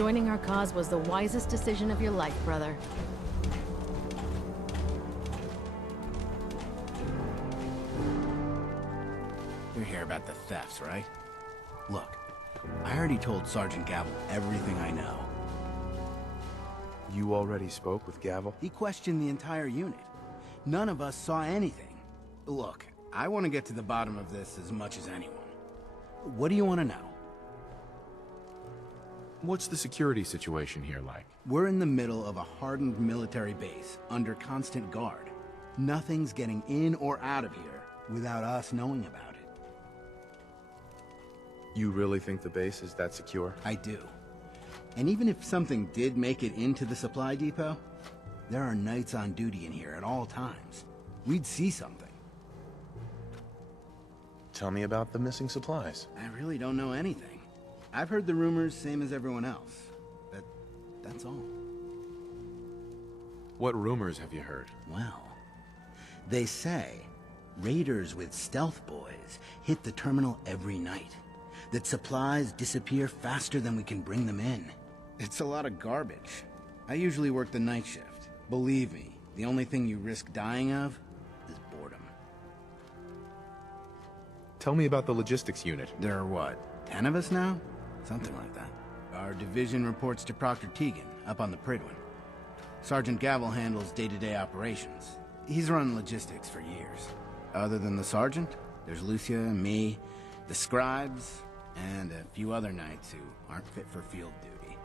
Joining our cause was the wisest decision of your life, brother. You're here about the thefts, right? Look, I already told Sergeant Gavel everything I know. You already spoke with Gavel? He questioned the entire unit. None of us saw anything. Look, I want to get to the bottom of this as much as anyone. What do you want to know? What's the security situation here like? We're in the middle of a hardened military base, under constant guard. Nothing's getting in or out of here without us knowing about it. You really think the base is that secure? I do. And even if something did make it into the supply depot, there are knights on duty in here at all times. We'd see something. Tell me about the missing supplies. I really don't know anything. I've heard the rumors, same as everyone else. That's all. What rumors have you heard? Well, they say raiders with stealth boys hit the terminal every night. That supplies disappear faster than we can bring them in. It's a lot of garbage. I usually work the night shift. Believe me, the only thing you risk dying of is boredom. Tell me about the logistics unit. There are what, 10 of us now? Something like that. Our division reports to Proctor Teagan, up on the Pridwin. Sergeant Gavel handles day-to-day operations. He's run logistics for years. Other than the sergeant, there's Lucia, me, the scribes, and a few other knights who aren't fit for field duty.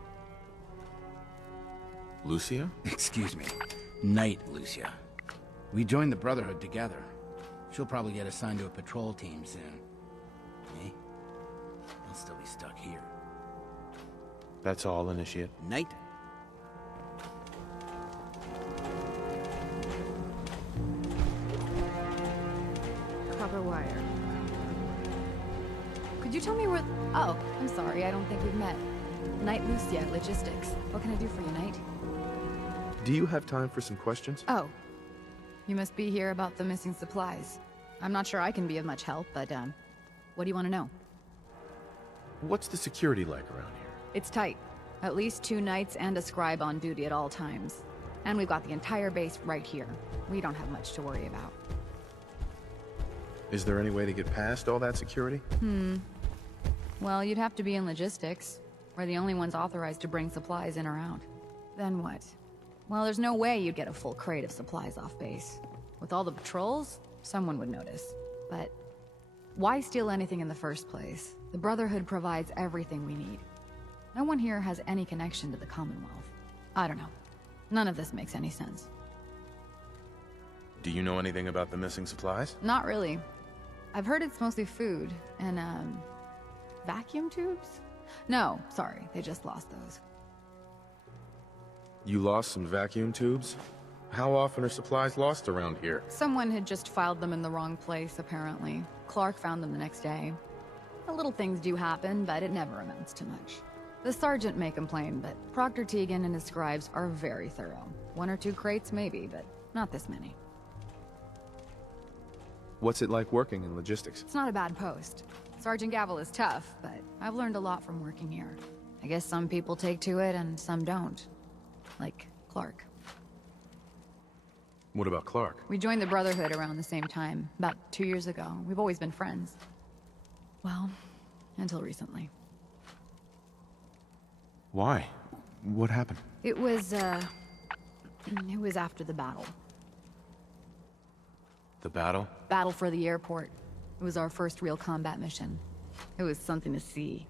Lucia? Excuse me. Knight Lucia. We joined the Brotherhood together. She'll probably get assigned to a patrol team soon. Me? I'll still be stuck here. That's all, Initiate. Knight? Copper wire. Could you tell me where... Oh, I'm sorry, I don't think we've met. Knight Lucia, Logistics. What can I do for you, Knight? Do you have time for some questions? Oh. You must be here about the missing supplies. I'm not sure I can be of much help, but, what do you want to know? What's the security like around here? It's tight. At least 2 knights and a scribe on duty at all times. And we've got the entire base right here. We don't have much to worry about. Is there any way to get past all that security? Well, you'd have to be in logistics. We're the only ones authorized to bring supplies in or out. Then what? Well, there's no way you'd get a full crate of supplies off base. With all the patrols, someone would notice. But why steal anything in the first place? The Brotherhood provides everything we need. No one here has any connection to the Commonwealth. I don't know. None of this makes any sense. Do you know anything about the missing supplies? Not really. I've heard it's mostly food and, vacuum tubes? No, sorry, they just lost those. You lost some vacuum tubes? How often are supplies lost around here? Someone had just filed them in the wrong place, apparently. Clark found them the next day. The little things do happen, but it never amounts to much. The sergeant may complain, but Proctor Teagan and his scribes are very thorough. 1 or 2 crates maybe, but not this many. What's it like working in logistics? It's not a bad post. Sergeant Gavel is tough, but I've learned a lot from working here. I guess some people take to it and some don't. Like Clark. What about Clark? We joined the Brotherhood around the same time, about 2 years ago. We've always been friends. Well, until recently. Why? What happened? It was after the battle. The battle? Battle for the airport. It was our first real combat mission. It was something to see.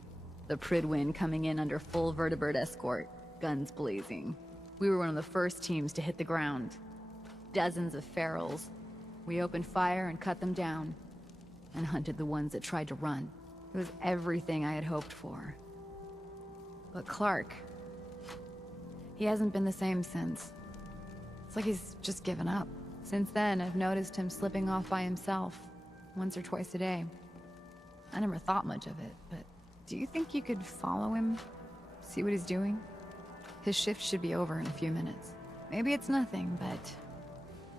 The Pridwin coming in under full vertebrate escort, guns blazing. We were one of the first teams to hit the ground. Dozens of ferals. We opened fire and cut them down, and hunted the ones that tried to run. It was everything I had hoped for. But Clark, he hasn't been the same since. It's like he's just given up. Since then, I've noticed him slipping off by himself, once or twice a day. I never thought much of it, but do you think you could follow him? See what he's doing? His shift should be over in a few minutes. Maybe it's nothing, but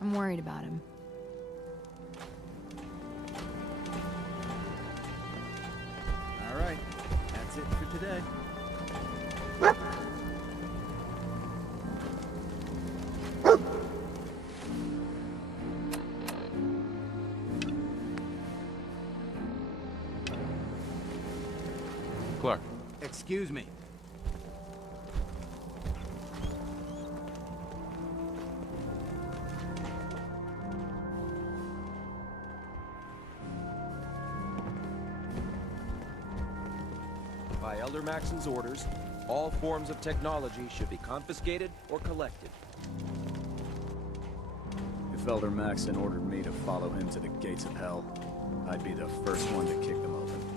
I'm worried about him. All right, that's it for today. Excuse me. By Elder Maxon's orders, all forms of technology should be confiscated or collected. If Elder Maxon ordered me to follow him to the gates of hell, I'd be the first one to kick them open.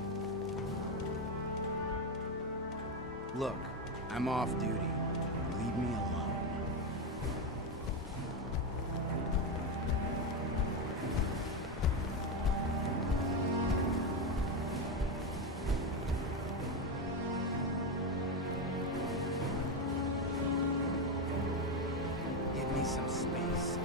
Look, I'm off duty. Leave me alone. Give me some space.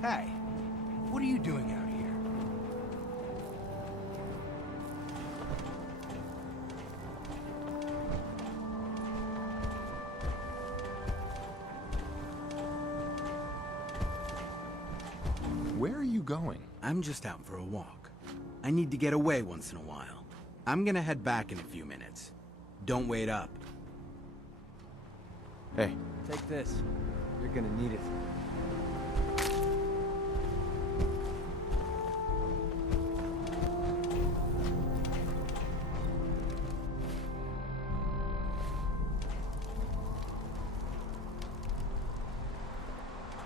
Hey, what are you doing out here? Where are you going? I'm just out for a walk. I need to get away once in a while. I'm gonna head back in a few minutes. Don't wait up. Hey, Take this. You're gonna need it.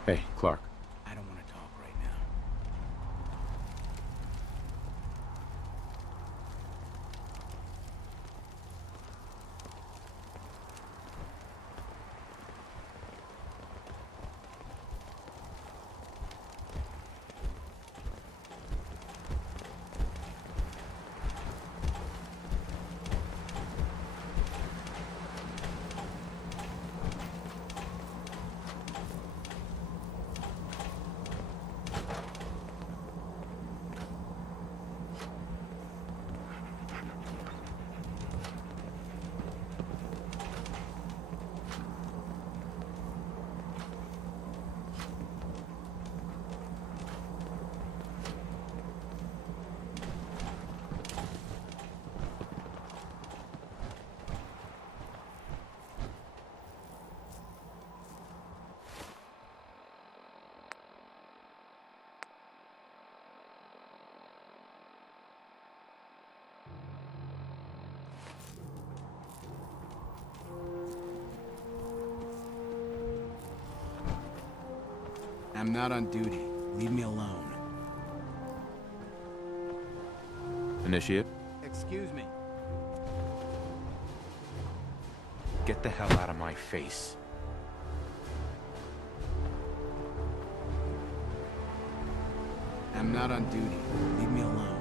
hey, Clark. I don't want to talk right now. I'm not on duty. Leave me alone. Initiate, Excuse me. get the hell out of my face. I'm not on duty. Leave me alone.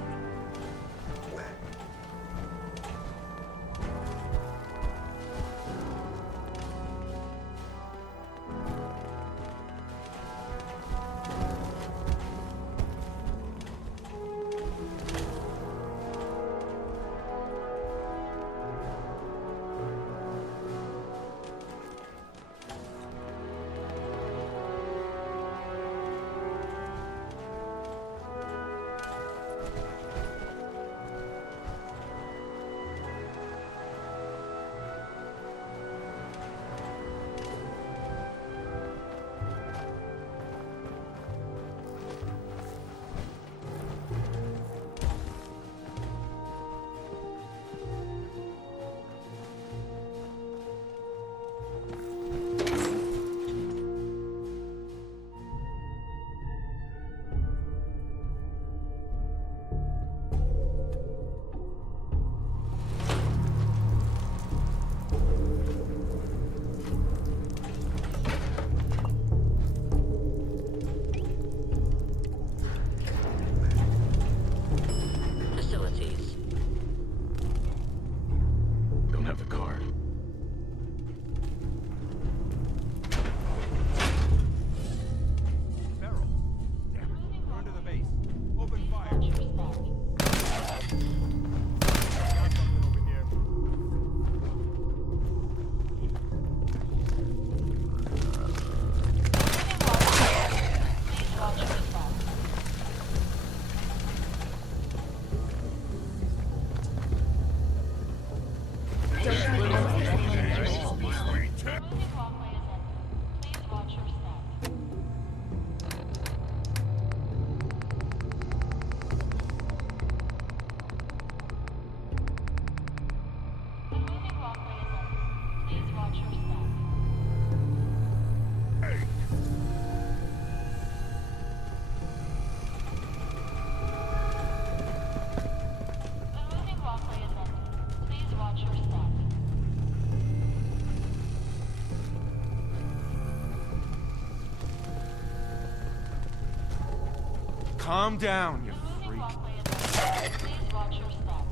Calm down, you freak. Please watch your step.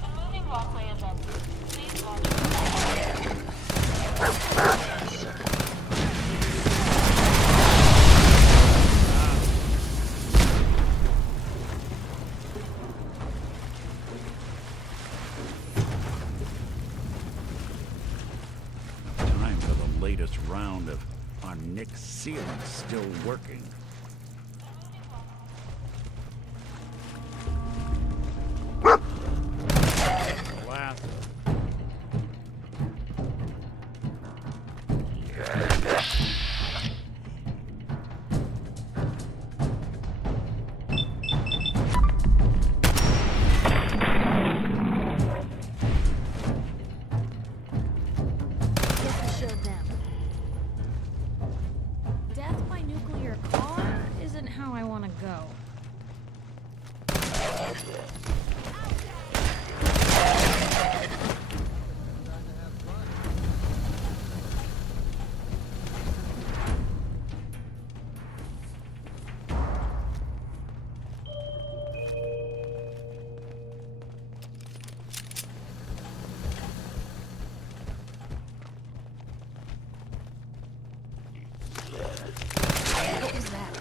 The moving walkway is empty. Please watch your Time for the latest round of our Nick's ceiling still working. Last. Guess we showed them. Death by nuclear car isn't how I want to go. What was that?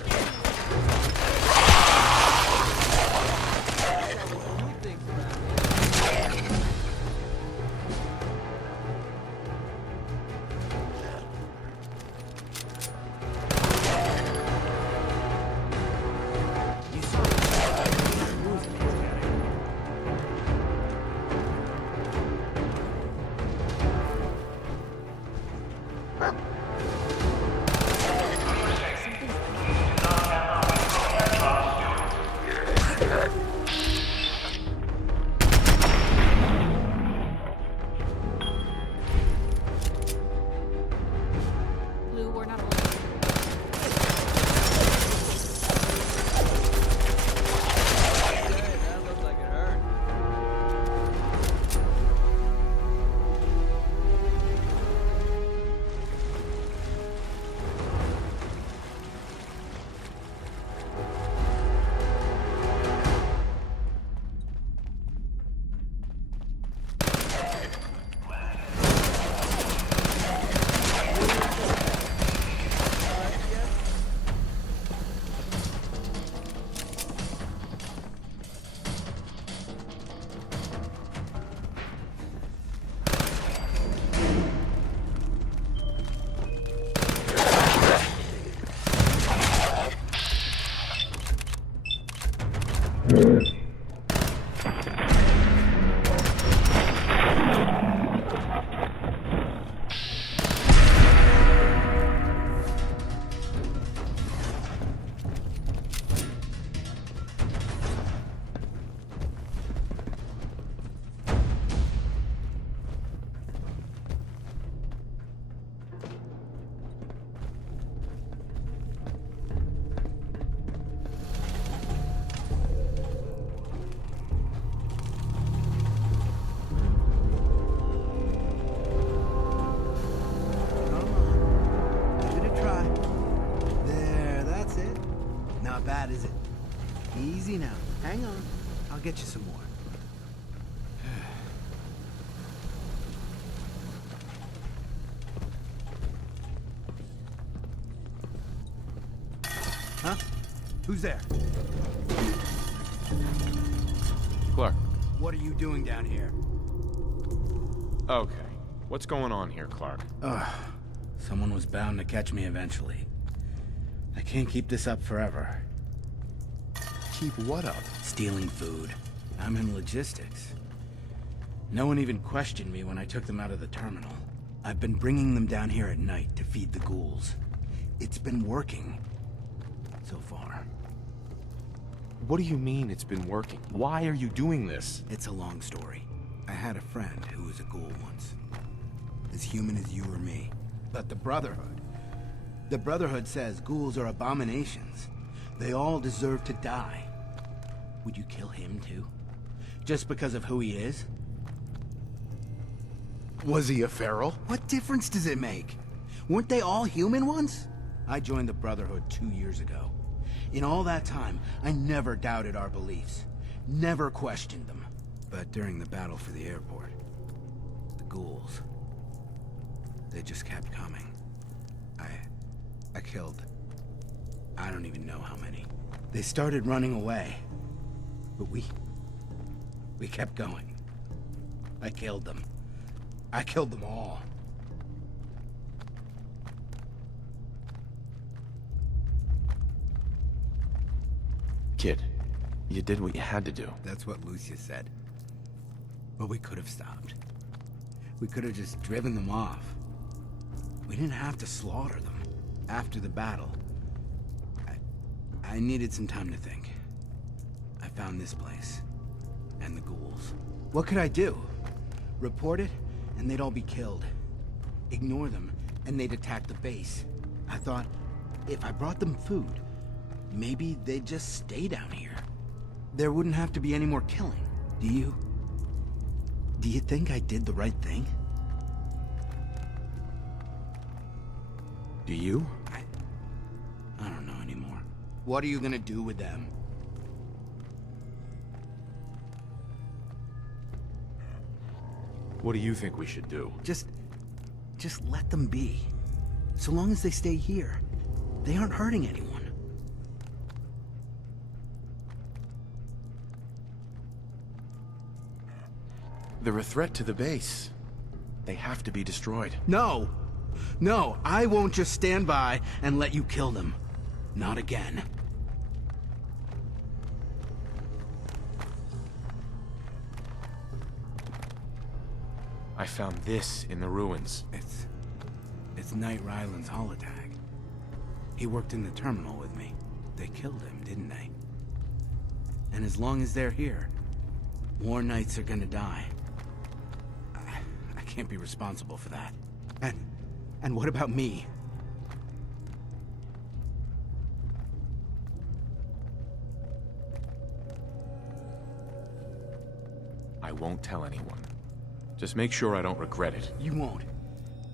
Blue, we're not alone. That looked like it hurt. Come on. Give it a try. There, that's it. Not bad, is it? Easy now. Hang on. I'll get you some more. Huh? Who's there? Clark. What are you doing down here? Okay. What's going on here, Clark? Someone was bound to catch me eventually. I can't keep this up forever. Keep what up? Stealing food. I'm in logistics. No one even questioned me when I took them out of the terminal. I've been bringing them down here at night to feed the ghouls. It's been working. So far. What do you mean it's been working? Why are you doing this? It's a long story. I had a friend who was a ghoul once. As human as you or me. But the Brotherhood says ghouls are abominations. They all deserve to die. Would you kill him too? Just because of who he is? Was he a feral? What difference does it make? Weren't they all human once? I joined the Brotherhood 2 years ago. In all that time, I never doubted our beliefs. Never questioned them. But during the battle for the airport, the ghouls, they just kept coming. I killed, I don't even know how many. They started running away, but we kept going. I killed them. I killed them all. Kid, you did what you had to do. That's what Lucia said. But we could have stopped. We could have just driven them off. We didn't have to slaughter them. After the battle, I needed some time to think. I found this place. And the ghouls. What could I do? Report it, and they'd all be killed. Ignore them, and they'd attack the base. I thought, if I brought them food, maybe they'd just stay down here. There wouldn't have to be any more killing. Do you think I did the right thing? Do you? I don't know anymore. What are you gonna do with them? What do you think we should do? Just let them be. So long as they stay here, they aren't hurting anyone. They're a threat to the base. They have to be destroyed. No! No, I won't just stand by and let you kill them. Not again. I found this in the ruins. It's Knight Ryland's holotag. He worked in the terminal with me. They killed him, didn't they? And as long as they're here, more Knights are gonna die. I can't be responsible for that. And what about me? I won't tell anyone. Just make sure I don't regret it. You won't.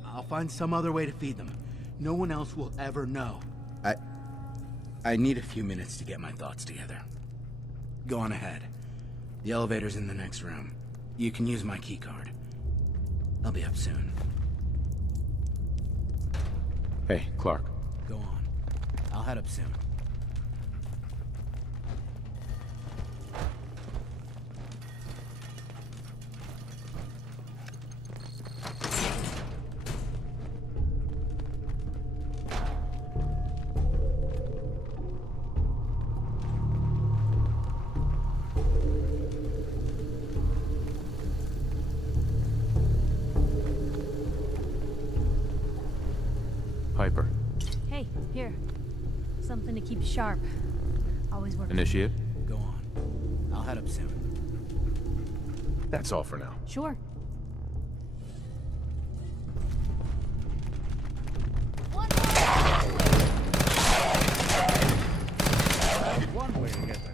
I'll find some other way to feed them. No one else will ever know. I need a few minutes to get my thoughts together. Go on ahead. The elevator's in the next room. You can use my keycard. I'll be up soon. Hey, Clark. Go on. I'll head up soon. Piper. Hey, here. Something to keep sharp. Always works. Initiate? Go on. I'll head up soon. That's all for now. Sure. One way to get there.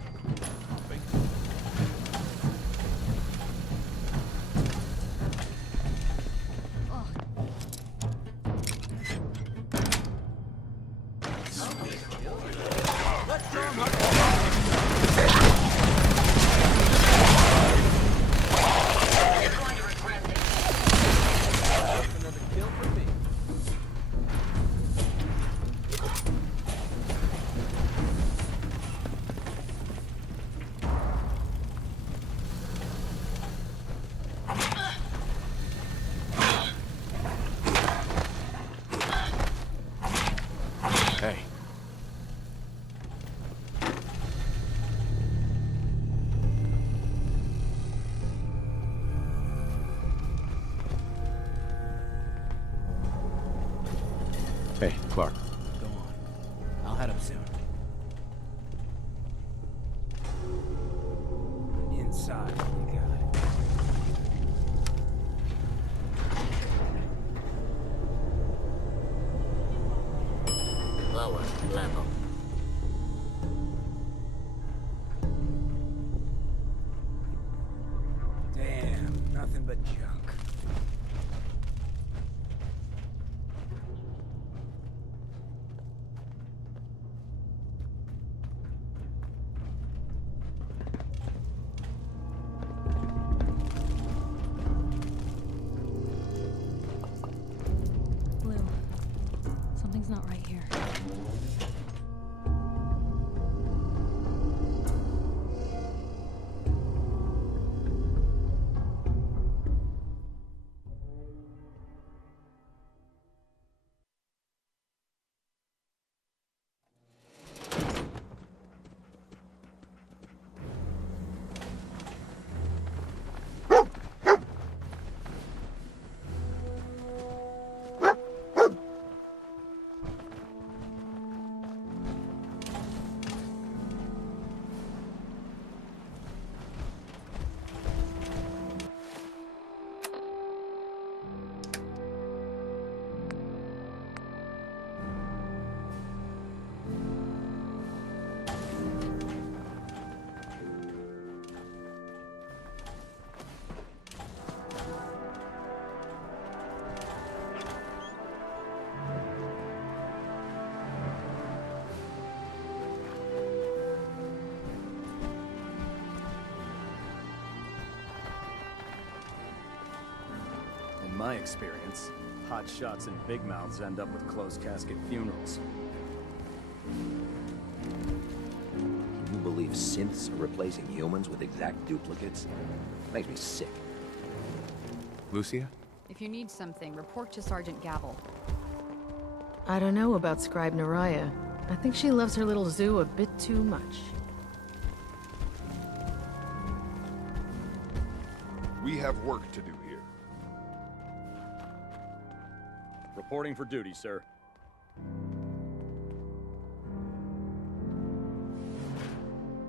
Another kill for me. Hey. Hey, Clark. Go on. I'll head up soon. Inside, you got it. Lower level. Damn, nothing but junk. my experience, hot shots and big mouths end up with closed casket funerals. Can you believe synths are replacing humans with exact duplicates? Makes me sick. Lucia? If you need something, report to Sergeant Gavel. I don't know about Scribe Naraya. I think she loves her little zoo a bit too much. We have work to do here. Reporting for duty, sir.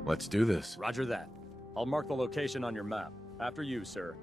Let's do this. Roger that. I'll mark the location on your map. After you, sir.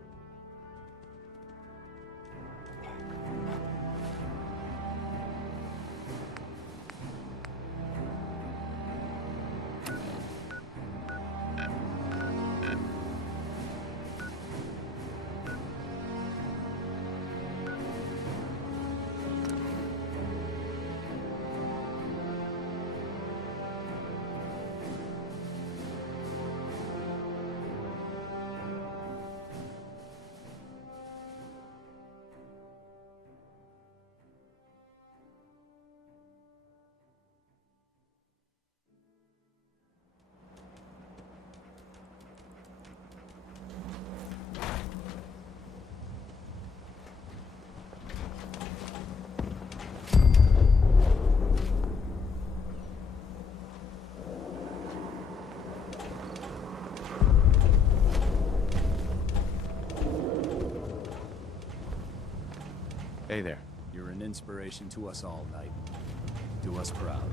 Hey there. You're an inspiration to us all, Knight. Do us proud.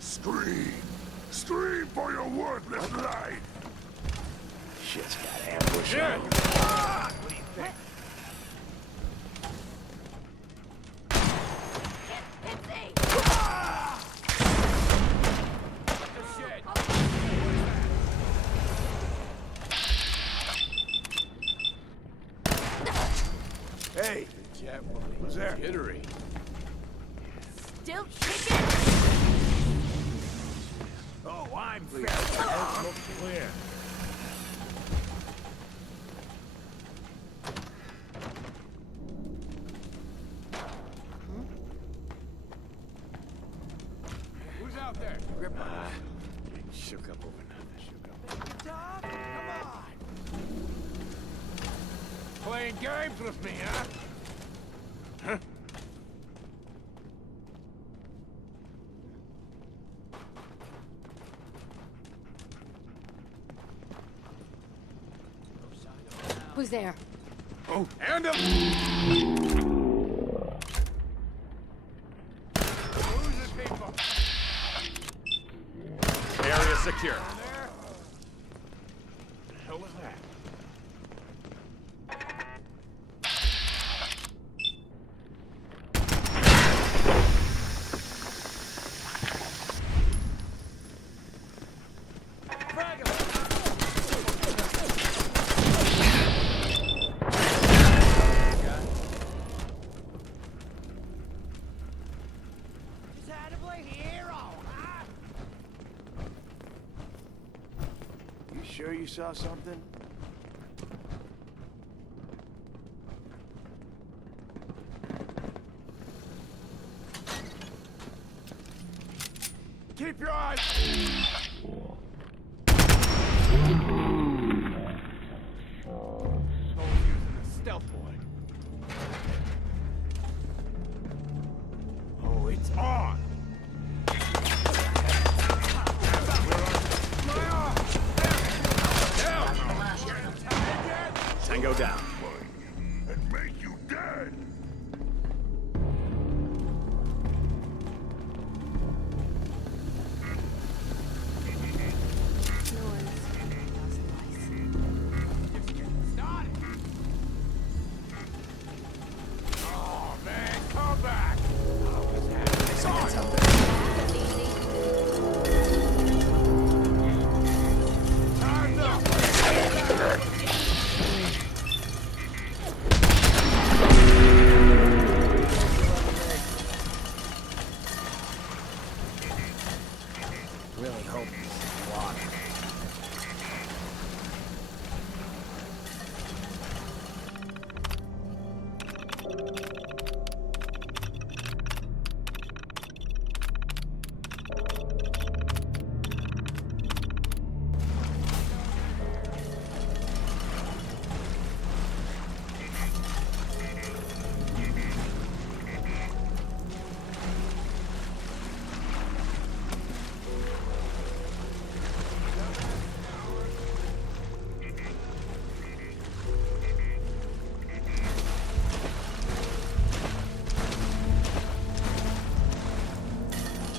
Scream! Scream for your worthless life! Shit's got ambush on you. What do you think? Hey, who's there? Jittery. Still kicking? Oh, I'm clear. Looks clear. Who's out there? Grip on. Shook up over nothing. Shook up. Tom, come on! Playing games with me, huh? Huh? Who's there? Oh, and him! Who's the people? Area secure. There? The hell was that? You sure you saw something? Keep your eyes! Using a stealth boy. Oh, it's on!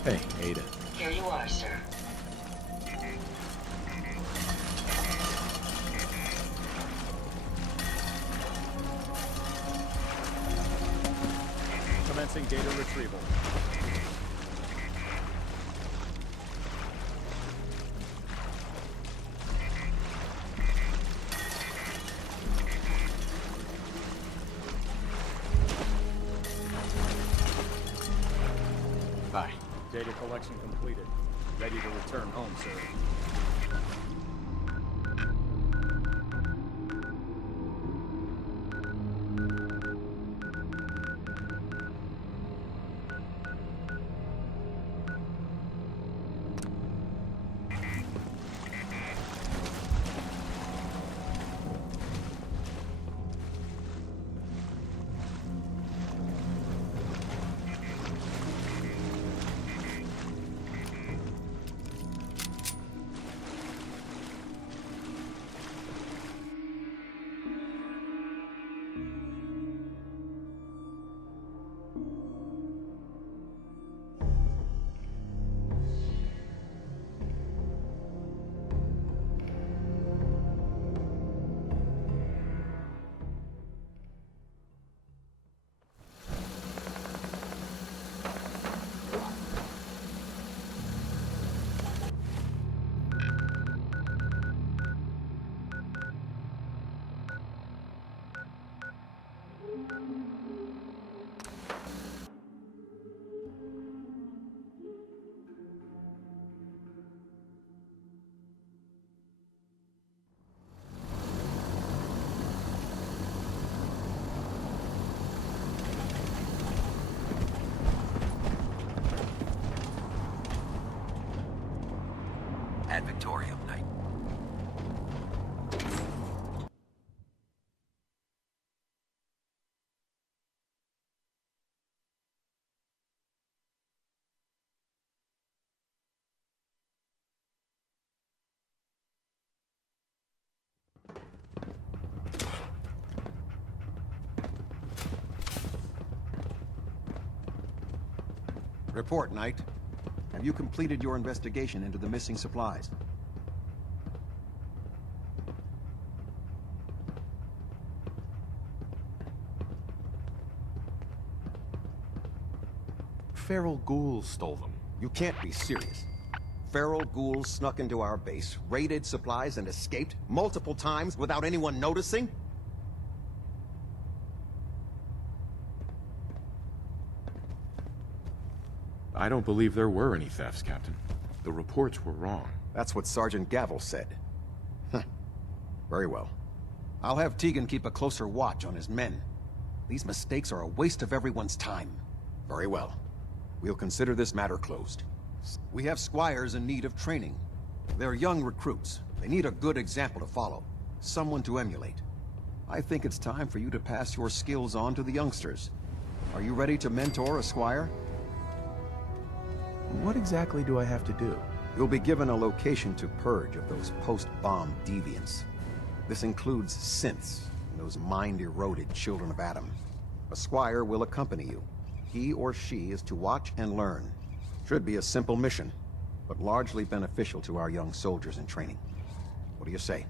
Hey, Ada. Here you are, sir. Commencing data retrieval. Bye. Data collection completed. Ready to return home, sir. Ad Victoriam, Knight. Report, Knight. Have you completed your investigation into the missing supplies? Feral ghouls stole them. You can't be serious. Feral ghouls snuck into our base, raided supplies, and escaped multiple times without anyone noticing? I don't believe there were any thefts, Captain. The reports were wrong. That's what Sergeant Gavel said. Huh. Very well. I'll have Tegan keep a closer watch on his men. These mistakes are a waste of everyone's time. Very well. We'll consider this matter closed. We have squires in need of training. They're young recruits. They need a good example to follow. Someone to emulate. I think it's time for you to pass your skills on to the youngsters. Are you ready to mentor a squire? What exactly do I have to do? You'll be given a location to purge of those post-bomb deviants. This includes synths, and those mind-eroded children of Adam. A squire will accompany you. He or she is to watch and learn. Should be a simple mission, but largely beneficial to our young soldiers in training. What do you say?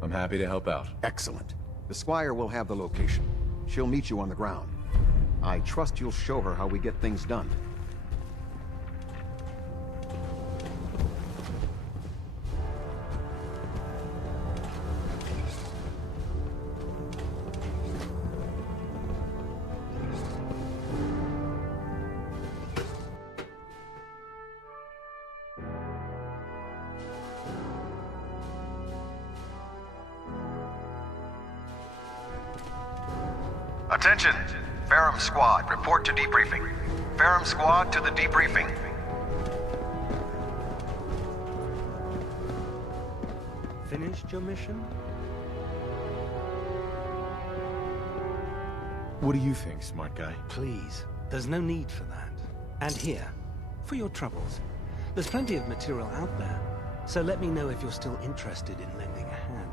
I'm happy to help out. Excellent. The squire will have the location. She'll meet you on the ground. I trust you'll show her how we get things done. Attention! Ferrum Squad, report to debriefing. Ferrum Squad to the debriefing. Finished your mission? What do you think, smart guy? Please, there's no need for that. And here, for your troubles. There's plenty of material out there, so let me know if you're still interested in lending a hand.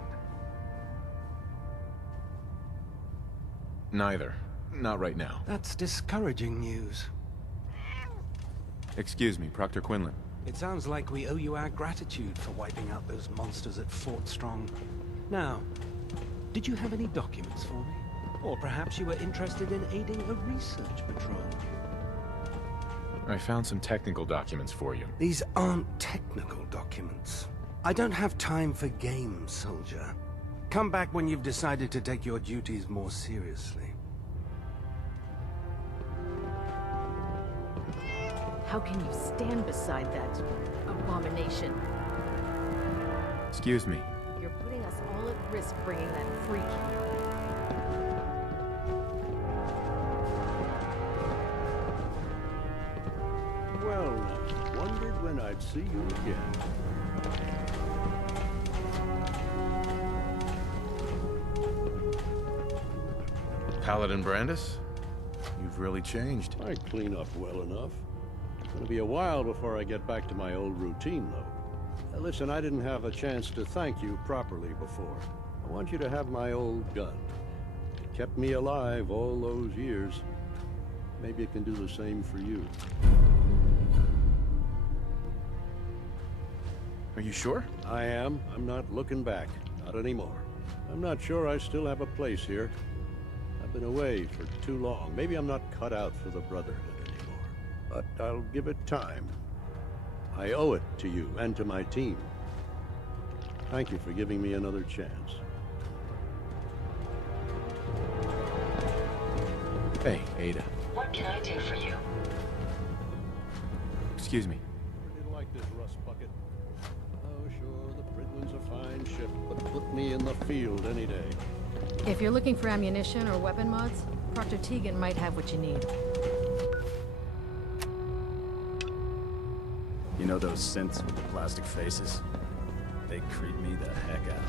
Neither. Not right now. That's discouraging news. Excuse me, Proctor Quinlan. It sounds like we owe you our gratitude for wiping out those monsters at Fort Strong. Now, did you have any documents for me? Or perhaps you were interested in aiding a research patrol? I found some technical documents for you. These aren't technical documents. I don't have time for games, soldier. Come back when you've decided to take your duties more seriously. How can you stand beside that abomination? Excuse me. You're putting us all at risk bringing that freak here. Well, now, wondered when I'd see you again. Paladin Brandis? You've really changed. I clean up well enough. It's gonna be a while before I get back to my old routine, though. Listen, I didn't have a chance to thank you properly before. I want you to have my old gun. It kept me alive all those years. Maybe it can do the same for you. Are you sure? I am. I'm not looking back. Not anymore. I'm not sure I still have a place here. I've been away for too long. Maybe I'm not cut out for the Brotherhood anymore. But I'll give it time. I owe it to you and to my team. Thank you for giving me another chance. Hey, Ada. What can I do for you? Excuse me. Didn't like this rust bucket. Oh, sure, the Pridwin's a fine ship, but put me in the field any day. If you're looking for ammunition or weapon mods, Proctor Tegan might have what you need. You know those synths with the plastic faces? They creep me the heck out.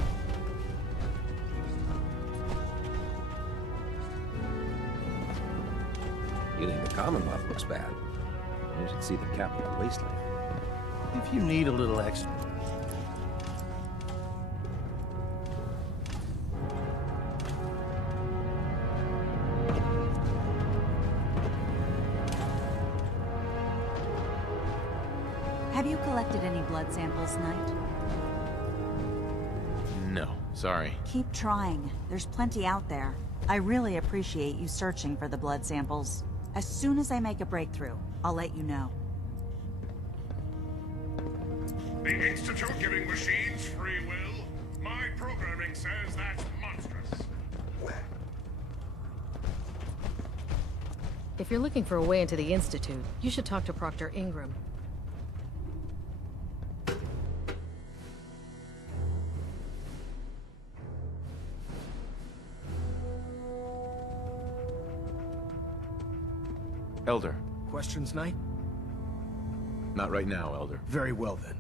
You think the Commonwealth looks bad? You should see the Capitol wasteland. If you need a little extra... Have you collected any blood samples, Knight? No, sorry. Keep trying. There's plenty out there. I really appreciate you searching for the blood samples. As soon as I make a breakthrough, I'll let you know. The Institute giving machines free will? My programming says that's monstrous. If you're looking for a way into the Institute, you should talk to Proctor Ingram. Elder. Questions, Knight? Not right now, Elder. Very well, then.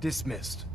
Dismissed.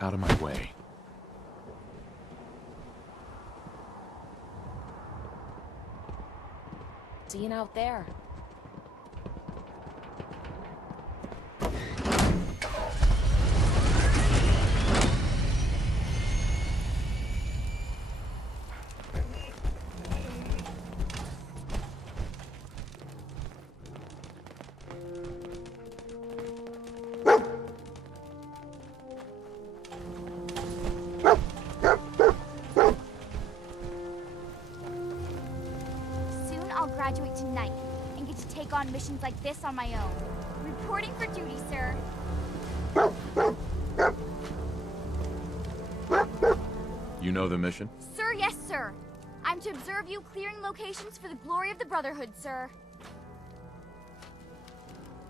Out of my way. Seeing out there. Graduate tonight and get to take on missions like this on my own. Reporting for duty, sir. You know the mission? Sir, yes, sir. I'm to observe you clearing locations for the glory of the Brotherhood, sir.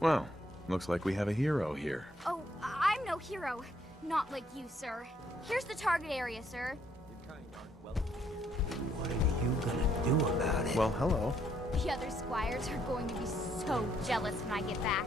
Well, Looks like we have a hero here. Oh, I'm no hero. Not like you, sir. Here's the target area, sir. What are you gonna do about it? Well, hello. The other squires are going to be so jealous when I get back.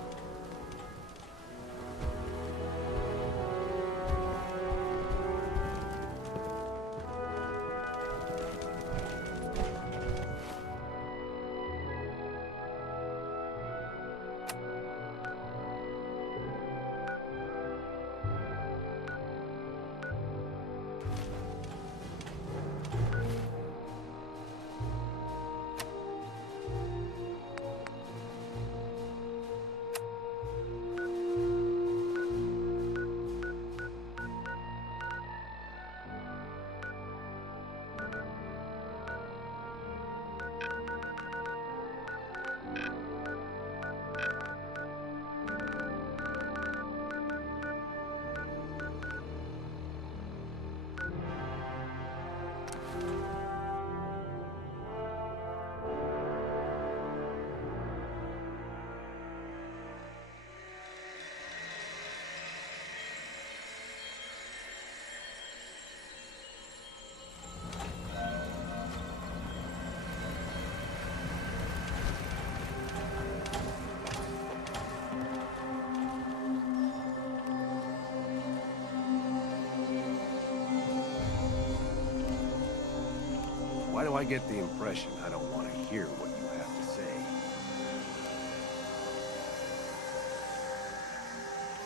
Why do I get the impression I don't want to hear what you have to say?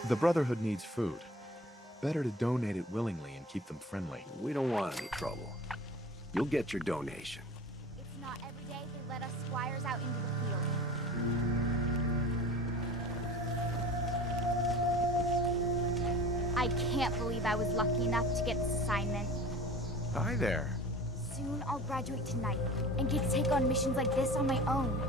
The Brotherhood needs food. Better to donate it willingly and keep them friendly. We don't want any trouble. You'll get your donation. It's not every day they let us squires out into the field. I can't believe I was lucky enough to get this assignment. Hi there. Soon I'll graduate tonight and get to take on missions like this on my own.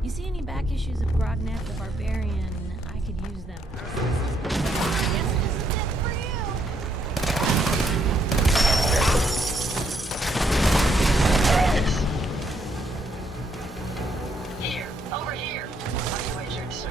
You see any back issues of Grognath the Barbarian? I could use them. Yes, this is it for you! Here, over here. Money wagered, sir.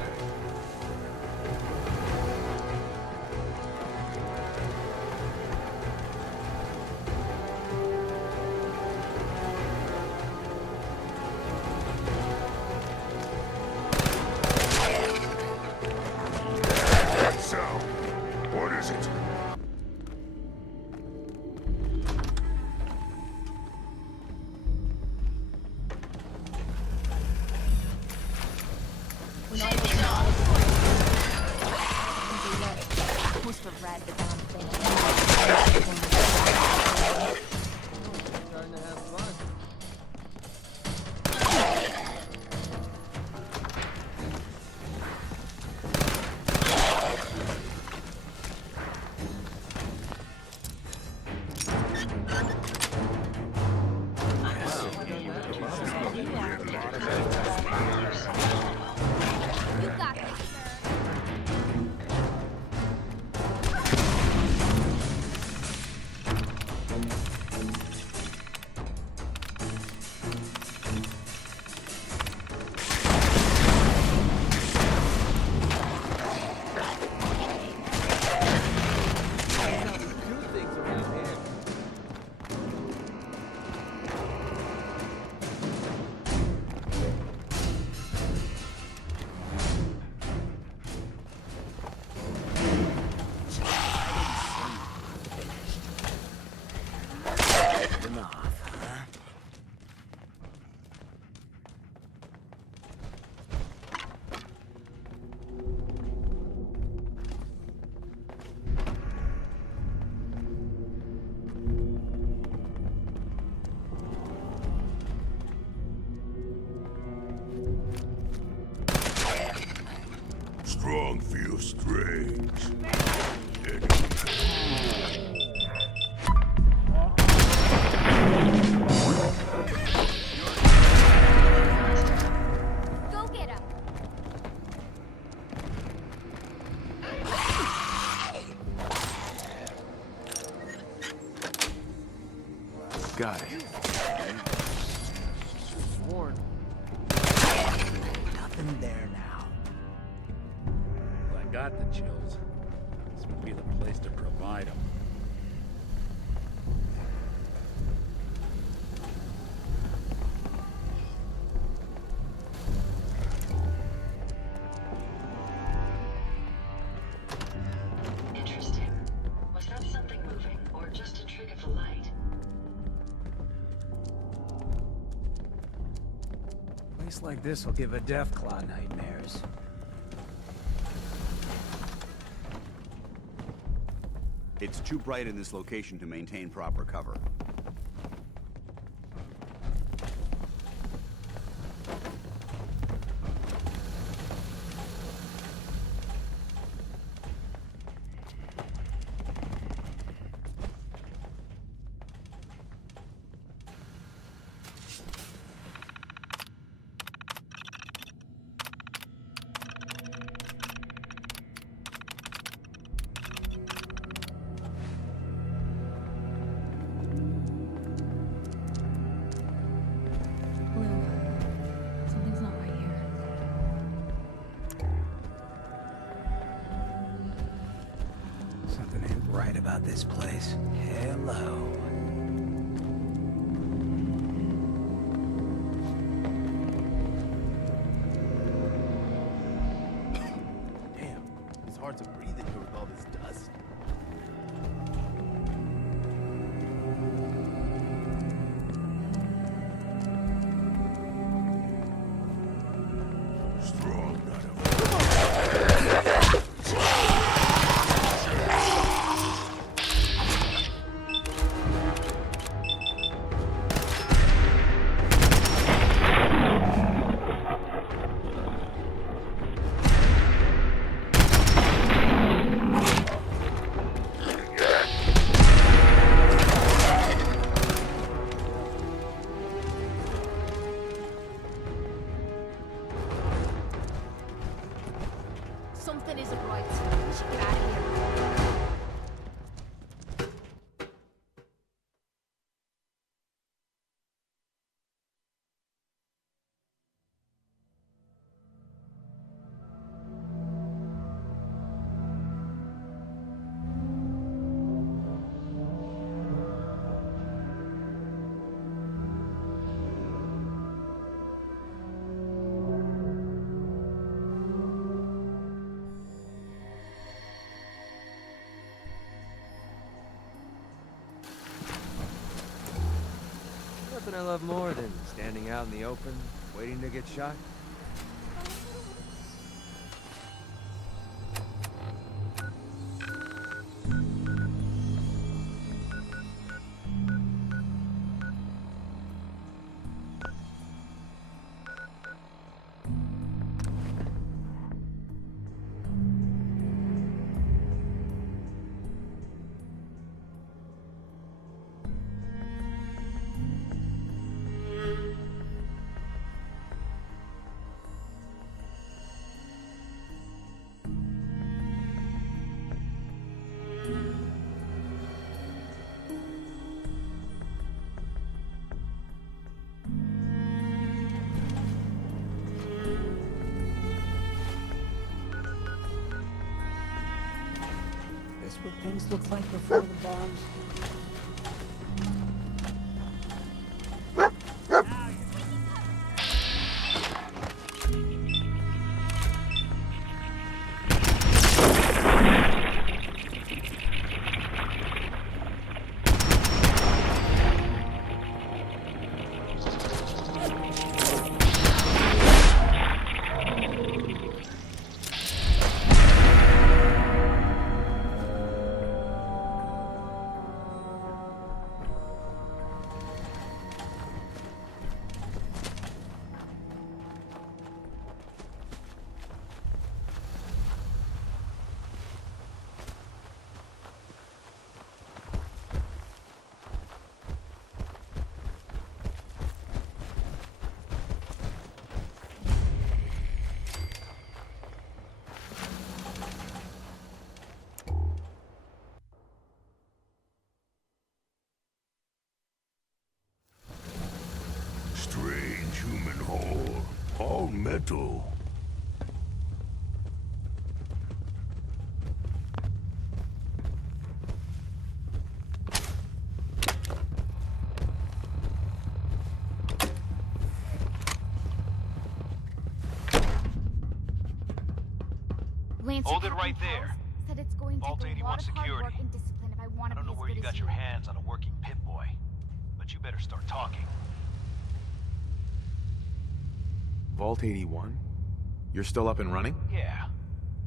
so strange. Go get him. Got it. Sworn. Nothing there now. Well, I got the chills. This would be the place to provide them. Interesting. Was that something moving, or just a trick of the light? A place like this will give a Deathclaw nightmares. It's too bright in this location to maintain proper cover. Blue. Something's not right here. Something ain't right about this place. Hello. Damn, it's hard to breathe in here with all this dust. Strong, not Something isn't right. We should get out of here. Nothing I love more than standing out in the open, waiting to get shot. This what things looked like before the bombs? Metal. Lancer Hold it Captain right Pals there. said it's going to Vault take a 81 lot of hard security. work and discipline if I want I to don't be know as where good you as got your hands on a working Pip-Boy, but you better start talking. Vault 81? You're still up and running? Yeah.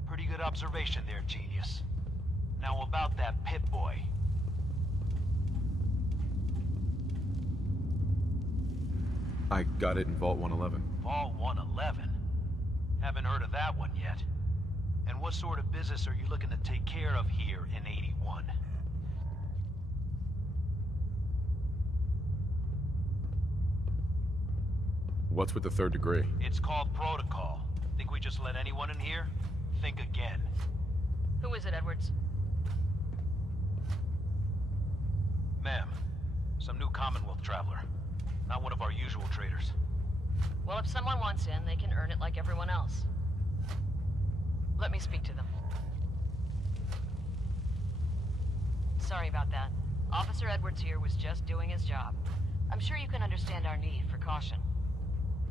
Pretty good observation there, genius. Now about that Pip-Boy. I got it in Vault 111. Vault 111? Haven't heard of that one yet. And what sort of business are you looking to take care of here in 81? What's with the third degree? It's called protocol. Think we just let anyone in here? Think again. Who is it, Edwards? Ma'am, some new Commonwealth traveler. Not one of our usual traders. Well, if someone wants in, they can earn it like everyone else. Let me speak to them. Sorry about that. Officer Edwards here was just doing his job. I'm sure you can understand our need for caution.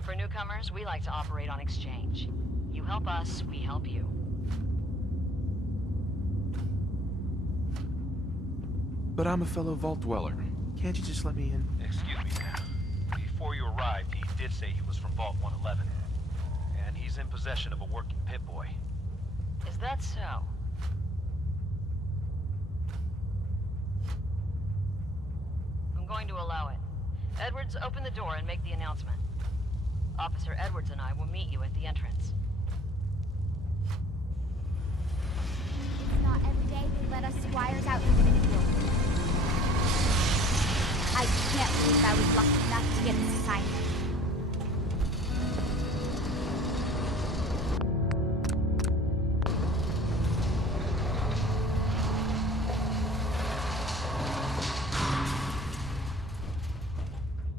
For newcomers, we like to operate on exchange. You help us, we help you. But I'm a fellow Vault Dweller. Can't you just let me in? Excuse me, ma'am. Before you arrived, he did say he was from Vault 111. And he's in possession of a working Pip-Boy. Is that so? I'm going to allow it. Edwards, open the door and make the announcement. Officer Edwards and I will meet you at the entrance. It's not every day they let us squires out into the field. I can't believe I was lucky enough to get this assignment.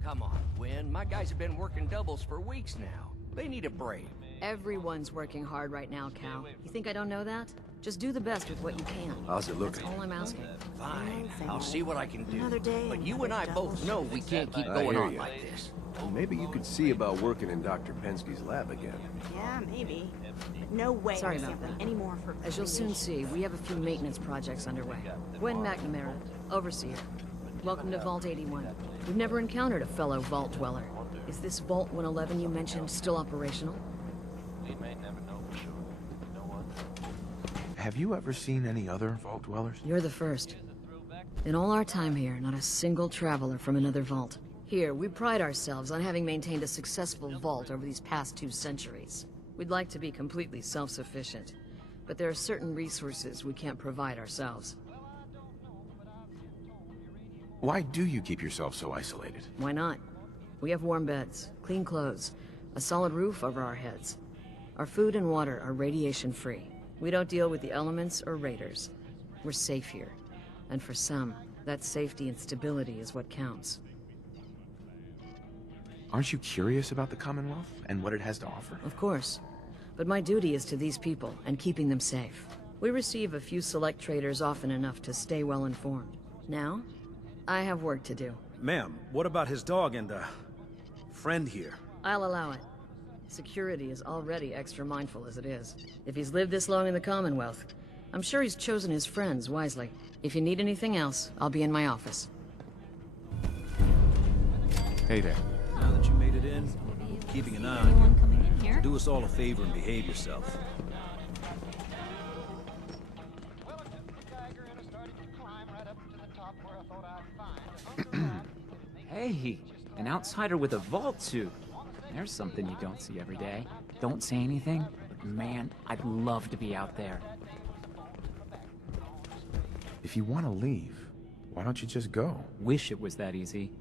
Come on, Gwen. My guys have been working doubles for weeks now. They need a break. Everyone's working hard right now, Cal. You think I don't know that? Just do the best with what you can. How's it looking? That's all I'm asking. Fine. I'll see what I can do. Another day, But you another and I double both know we can't keep I going hear on ya. like this. Maybe you could see about working in Dr. Penske's lab again. Yeah, maybe. But no way Sorry I'm about sampling that. any more for As you'll soon see, we have a few maintenance projects underway. Gwen McNamara, Overseer. Welcome to Vault 81. We've never encountered a fellow Vault Dweller. Is this Vault 111 you mentioned still operational? We may never know for sure. No one. Have you ever seen any other Vault Dwellers? You're the first. In all our time here, not a single traveler from another vault. Here, we pride ourselves on having maintained a successful vault over these past 2 centuries. We'd like to be completely self-sufficient, but there are certain resources we can't provide ourselves. Why do you keep yourself so isolated? Why not? We have warm beds, clean clothes, a solid roof over our heads. Our food and water are radiation-free. We don't deal with the elements or raiders. We're safe here. And for some, that safety and stability is what counts. Aren't you curious about the Commonwealth and what it has to offer? Of course. But my duty is to these people and keeping them safe. We receive a few select traders often enough to stay well informed. Now, I have work to do. Ma'am, what about his dog and, friend here? I'll allow it. Security is already extra mindful as it is. If he's lived this long in the Commonwealth, I'm sure he's chosen his friends wisely. If you need anything else, I'll be in my office. Hey there. Now that you made it in, keeping an eye on Anyone you. coming in here? Do us all a favor and behave yourself. Hey, an outsider with a vault suit. There's something you don't see every day. Don't say anything, but man, I'd love to be out there. If you want to leave, why don't you just go? Wish it was that easy.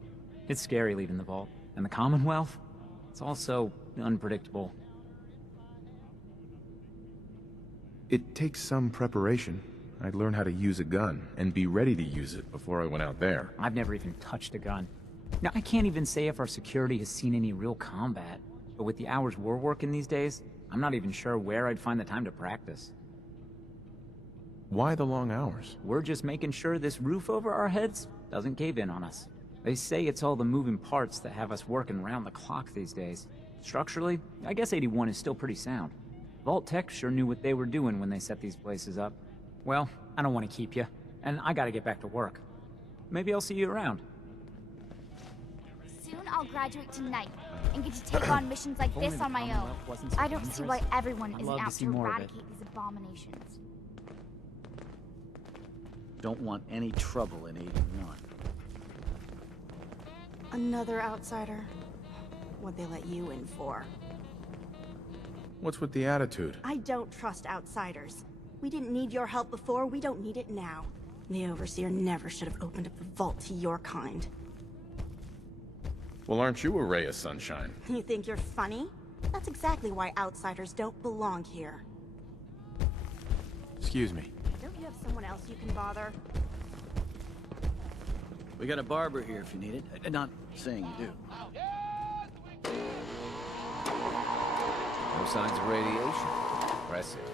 It's scary leaving the vault. And the Commonwealth? It's also unpredictable. It takes some preparation. I'd learn how to use a gun and be ready to use it before I went out there. I've never even touched a gun. Now, I can't even say if our security has seen any real combat. but with the hours we're working these days, I'm not even sure where I'd find the time to practice. Why the long hours? We're just making sure this roof over our heads doesn't cave in on us. They say it's all the moving parts that have us working round the clock these days. Structurally, I guess 81 is still pretty sound. Vault Tech sure knew what they were doing when they set these places up. Well, I don't want to keep you, and I gotta get back to work. Maybe I'll see you around. Soon I'll graduate tonight and get to take on missions like this on my own. I don't see why everyone isn't out to eradicate these abominations. Don't want any trouble in 81. Another outsider? What'd they let you in for? What's with the attitude? I don't trust outsiders. We didn't need your help before, we don't need it now. The Overseer never should have opened up the vault to your kind. Well, aren't you a ray of sunshine? You think you're funny? That's exactly why outsiders don't belong here. Excuse me. Don't you have someone else you can bother? We got a barber here if you need it. Not saying you do. No signs of radiation. Impressive.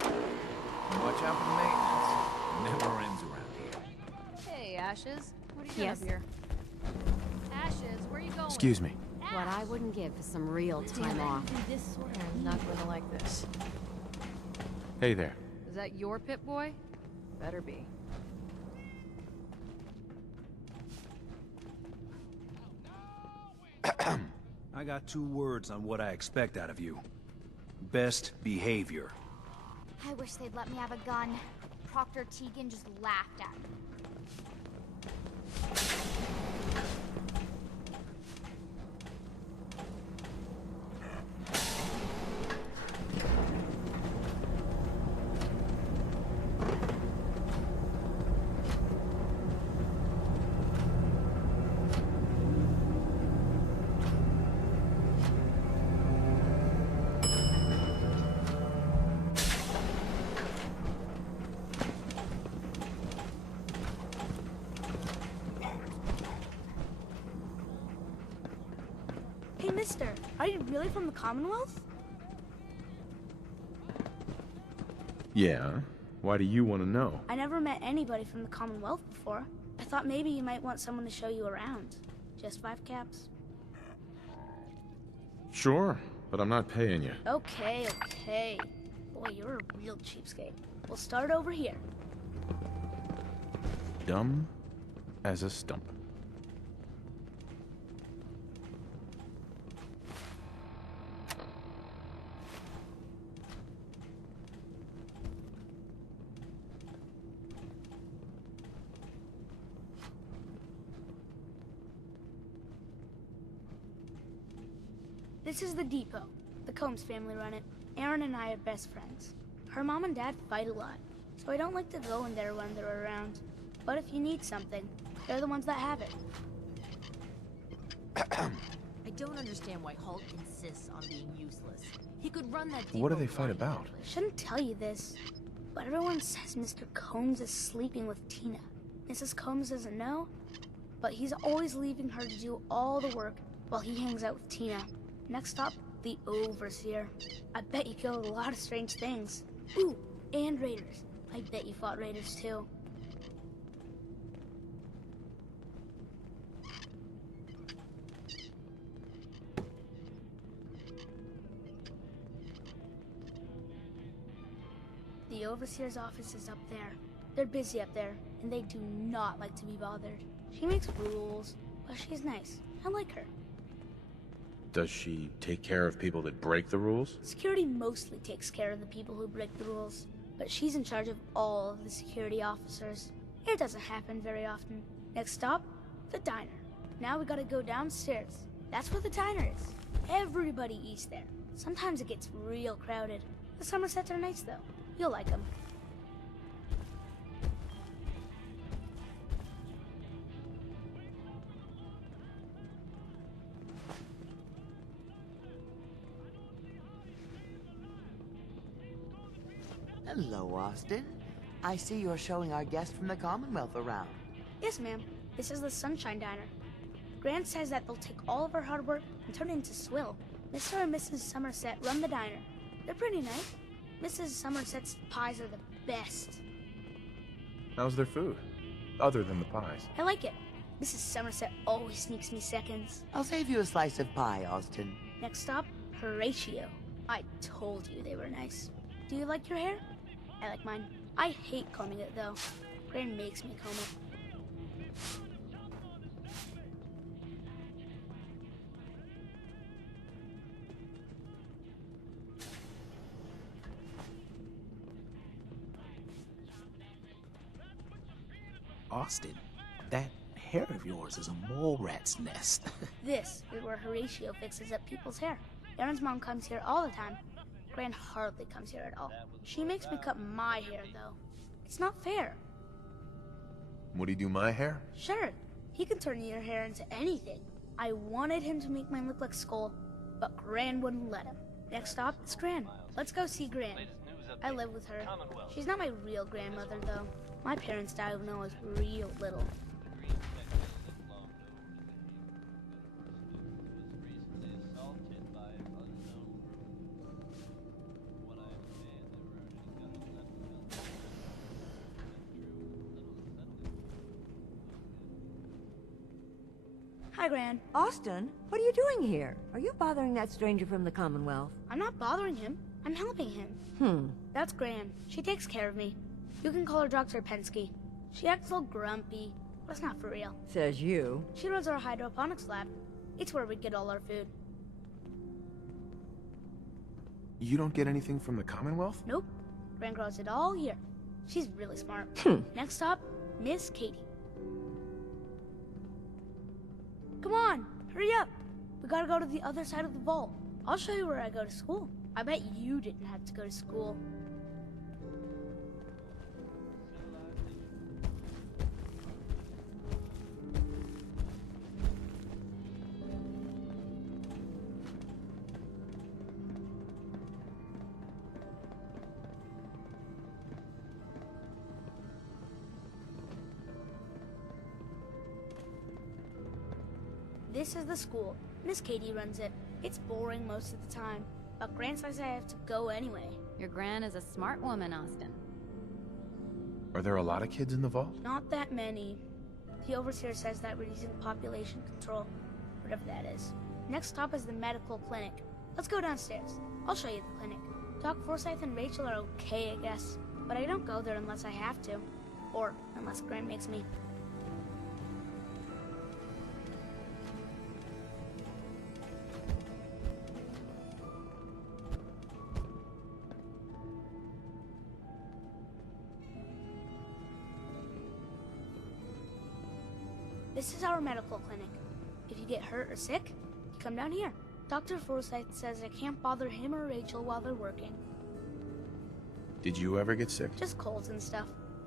Watch out for the maintenance. Never ends around here. Hey, Ashes. What are you doing Yes? up here? Ashes, where are you going? Excuse me. What I wouldn't give for some real time off. I'm not going to like this. Hey there. Is that your Pit Boy? Better be. I got 2 words on what I expect out of you. Best behavior. I wish they'd let me have a gun. Proctor Tegan just laughed at me. Hey, mister, are you really from the Commonwealth? Yeah? Why do you want to know? I never met anybody from the Commonwealth before. I thought maybe you might want someone to show you around. Just 5 caps. Sure, but I'm not paying you. Okay, okay. Boy, you're a real cheapskate. We'll start over here. Dumb as a stump. This is the depot. The Combs family run it. Aaron and I are best friends. Her mom and dad fight a lot, so I don't like to go in there when they're around. But if you need something, they're the ones that have it. I don't understand why Holt insists on being useless. He could run that What do they fight about? I shouldn't tell you this, but everyone says Mr. Combs is sleeping with Tina. Mrs. Combs doesn't know, but he's always leaving her to do all the work while he hangs out with Tina. Next stop, the Overseer. I bet you killed a lot of strange things. Ooh, and raiders. I bet you fought raiders too. The Overseer's office is up there. They're busy up there, and they do not like to be bothered. She makes rules, but she's nice. I like her. Does she take care of people that break the rules? Security mostly takes care of the people who break the rules, but she's in charge of all of the security officers. It doesn't happen very often. Next stop, the diner. Now we gotta go downstairs. That's where the diner is. Everybody eats there. Sometimes it gets real crowded. The Somersets are nice though. You'll like them. Hello, Austin. I see you're showing our guest from the Commonwealth around. Yes, ma'am. This is the Sunshine Diner. Grant says that they'll take all of our hard work and turn it into swill. Mr. and Mrs. Somerset run the diner. They're pretty nice. Mrs. Somerset's pies are the best. How's their food? Other than the pies. I like it. Mrs. Somerset always sneaks me seconds. I'll save you a slice of pie, Austin. Next stop, Horatio. I told you they were nice. Do you like your hair? I like mine. I hate combing it, though. Gran makes me comb it. Austin, that hair of yours is a mole rat's nest. This is where Horatio fixes up people's hair. Aaron's mom comes here all the time. Gran hardly comes here at all. She makes me cut my hair, though. It's not fair. Would he do my hair? Sure, he can turn your hair into anything. I wanted him to make mine look like Skull, but Gran wouldn't let him. Next stop, it's Gran. Let's go see Gran. I live with her. She's not my real grandmother, though. My parents died when I was real little. Hi, Gran. Austin, what are you doing here? Are you bothering that stranger from the Commonwealth? I'm not bothering him. I'm helping him. That's Gran. She takes care of me. You can call her Dr. Pensky. She acts all grumpy, but it's not for real. Says you. She runs our hydroponics lab. It's where we get all our food. You don't get anything from the Commonwealth? Nope. Gran grows it all here. She's really smart. Next stop, Miss Katie. Come on, hurry up. We gotta go to the other side of the vault. I'll show you where I go to school. I bet you didn't have to go to school. This is the school. Miss Katie runs it. It's boring most of the time, but Gran says I have to go anyway. Your Gran is a smart woman, Austin. Are there a lot of kids in the vault? Not that many. The overseer says that we're using population control, whatever that is. Next stop is the medical clinic. Let's go downstairs. I'll show you the clinic. Doc Forsyth and Rachel are okay, I guess, but I don't go there unless I have to, or unless Gran makes me. This is our medical clinic. If you get hurt or sick, you come down here. Dr. Forsyth says I can't bother him or Rachel while they're working. Did you ever get sick? Just colds and stuff.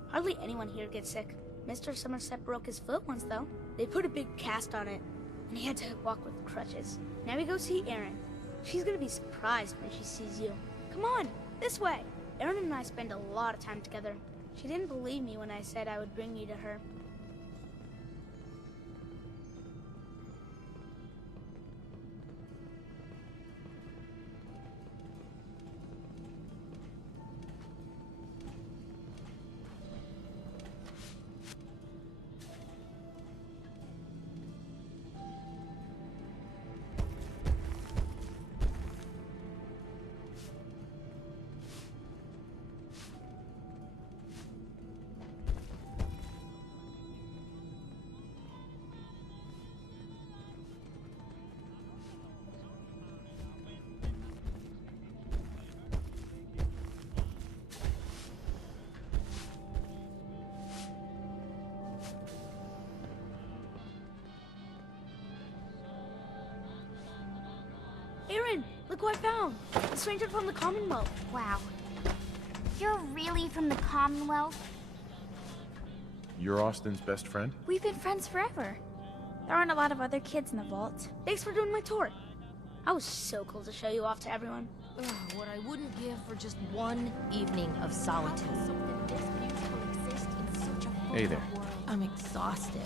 Hardly anyone here gets sick. Mr. Somerset broke his foot once, though. They put a big cast on it, and he had to walk with crutches. Now we go see Erin. She's gonna be surprised when she sees you. Come on, this way. Erin and I spend a lot of time together. She didn't believe me when I said I would bring you to her. Erin, look who I found! The stranger from the Commonwealth. Wow. You're really from the Commonwealth? You're Austin's best friend? We've been friends forever. There aren't a lot of other kids in the vault. Thanks for doing my tour. I was so cool to show you off to everyone. Ugh, what I wouldn't give for just one evening of solitude. Hey there. I'm exhausted.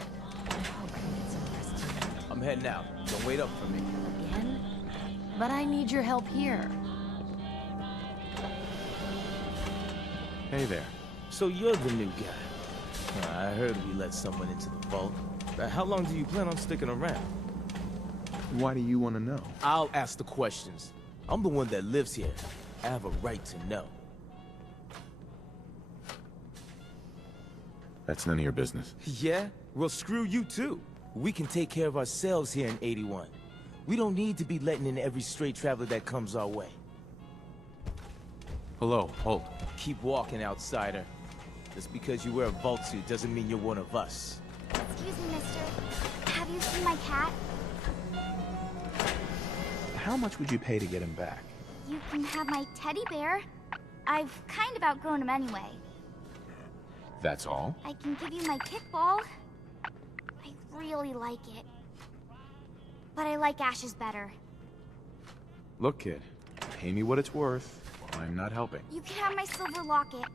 I hope I can get some rest tonight. I'm heading out. Don't wait up for me. Again? But I need your help here. Hey there. So you're the new guy. I heard we let someone into the vault. How long do you plan on sticking around? Why do you want to know? I'll ask the questions. I'm the one that lives here. I have a right to know. That's none of your business. Yeah? Well, screw you too. We can take care of ourselves here in 81. We don't need to be letting in every stray traveler that comes our way. Hello, Holt. Keep walking, outsider. Just because you wear a vault suit doesn't mean you're one of us. Excuse me, mister. Have you seen my cat? How much would you pay to get him back? You can have my teddy bear. I've kind of outgrown him anyway. That's all? I can give you my kickball. I really like it. But I like Ash's better. Look, kid. Pay me what it's worth, or I'm not helping. You can have my silver locket.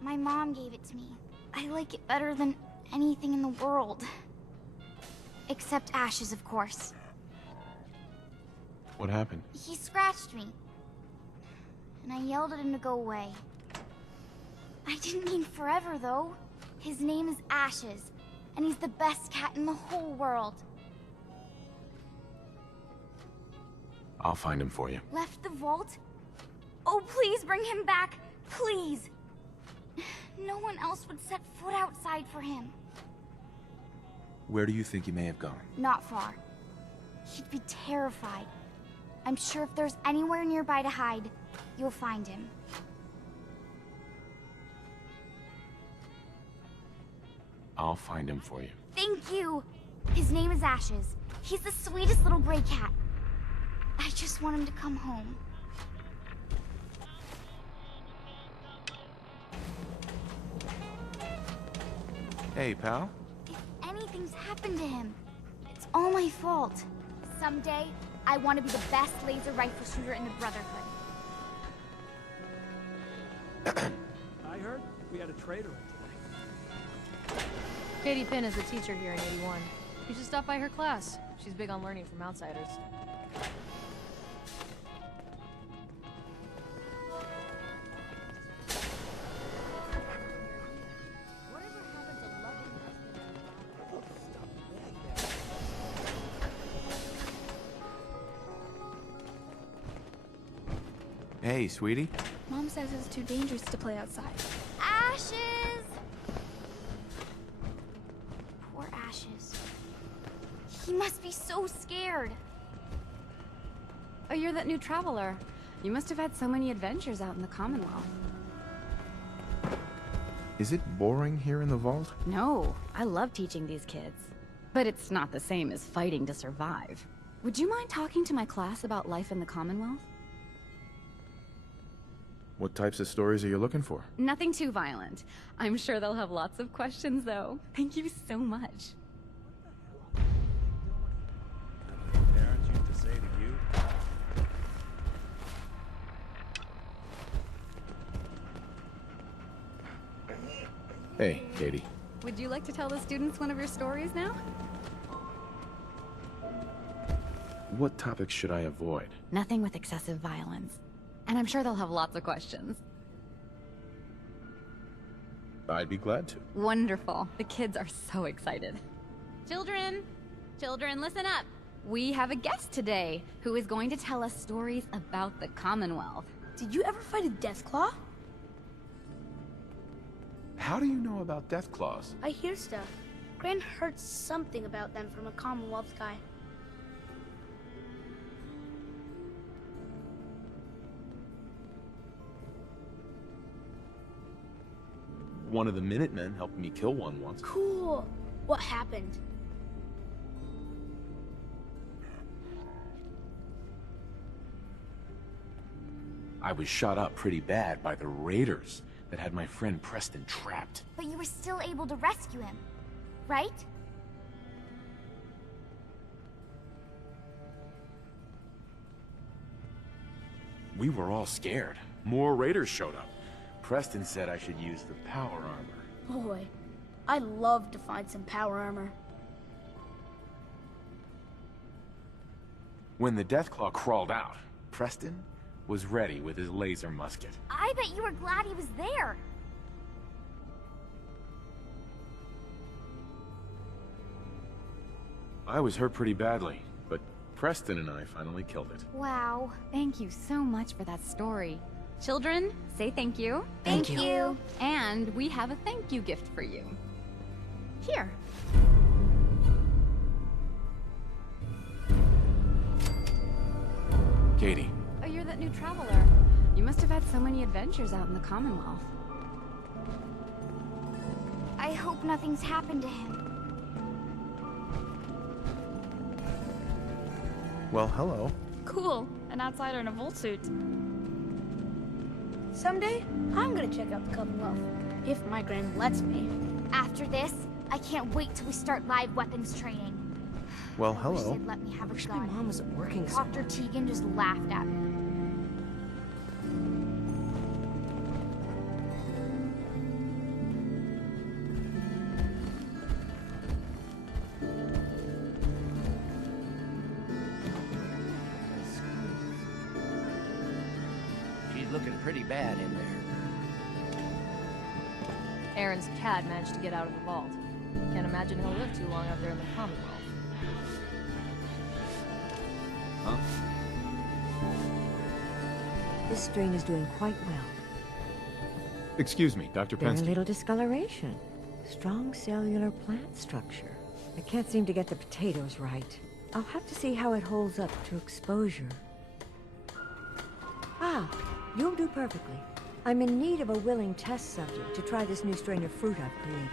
My mom gave it to me. I like it better than anything in the world. Except Ash's, of course. What happened? He scratched me. And I yelled at him to go away. I didn't mean forever, though. His name is Ashes, and he's the best cat in the whole world. I'll find him for you. Left the vault? Oh, please bring him back. Please. No one else would set foot outside for him. Where do you think he may have gone? Not far. He'd be terrified. I'm sure if there's anywhere nearby to hide, you'll find him. I'll find him for you. Thank you! His name is Ashes. He's the sweetest little gray cat. I just want him to come home. Hey, pal. If anything's happened to him, it's all my fault. Someday, I want to be the best laser rifle shooter in the Brotherhood. I heard we had a traitor in today. Katie Pinn is the teacher here in 81. You should stop by her class. She's big on learning from outsiders. Hey, sweetie. Mom says it's too dangerous to play outside. Ashes! Poor Ashes. He must be so scared. Oh, you're that new traveler. You must have had so many adventures out in the Commonwealth. Is it boring here in the vault? No, I love teaching these kids. But it's not the same as fighting to survive. Would you mind talking to my class about life in the Commonwealth? What types of stories are you looking for? Nothing too violent. I'm sure they'll have lots of questions, though. Thank you so much. Parents used to say to you. Hey, Katie. Would you like to tell the students one of your stories now? What topics should I avoid? Nothing with excessive violence. And I'm sure they'll have lots of questions. I'd be glad to. Wonderful. The kids are so excited. Children! Children, listen up! We have a guest today who is going to tell us stories about the Commonwealth. Did you ever fight a Deathclaw? How do you know about Deathclaws? I hear stuff. Gran heard something about them from a Commonwealth guy. One of the Minutemen helped me kill one once. Cool. What happened? I was shot up pretty bad by the raiders that had my friend Preston trapped. But you were still able to rescue him, right? We were all scared. More raiders showed up. Preston said I should use the power armor. Boy, I'd love to find some power armor. When the Deathclaw crawled out, Preston was ready with his laser musket. I bet you were glad he was there. I was hurt pretty badly, but Preston and I finally killed it. Wow. Thank you so much for that story. Children, say thank you. Thank you. And we have a thank you gift for you. Here. Katie. Oh, you're that new traveler. You must have had so many adventures out in the Commonwealth. I hope nothing's happened to him. Well, hello. Cool. An outsider in a Volt suit. Someday, I'm gonna check out the Commonwealth. If my grand lets me. After this, I can't wait till we start live weapons training. Well, Wish hello. they'd let me have a Wish gun. my mom wasn't working so Dr. Tegan just laughed at me. She's looking pretty bad in there. Aaron's cat managed to get out of the vault. Can't imagine he'll live too long out there in the Commonwealth. Huh? This strain is doing quite well. Excuse me, Dr. Very Pensky. little discoloration. Strong cellular plant structure. I can't seem to get the potatoes right. I'll have to see how it holds up to exposure. Ah, you'll do perfectly. I'm in need of a willing test subject to try this new strain of fruit I've created.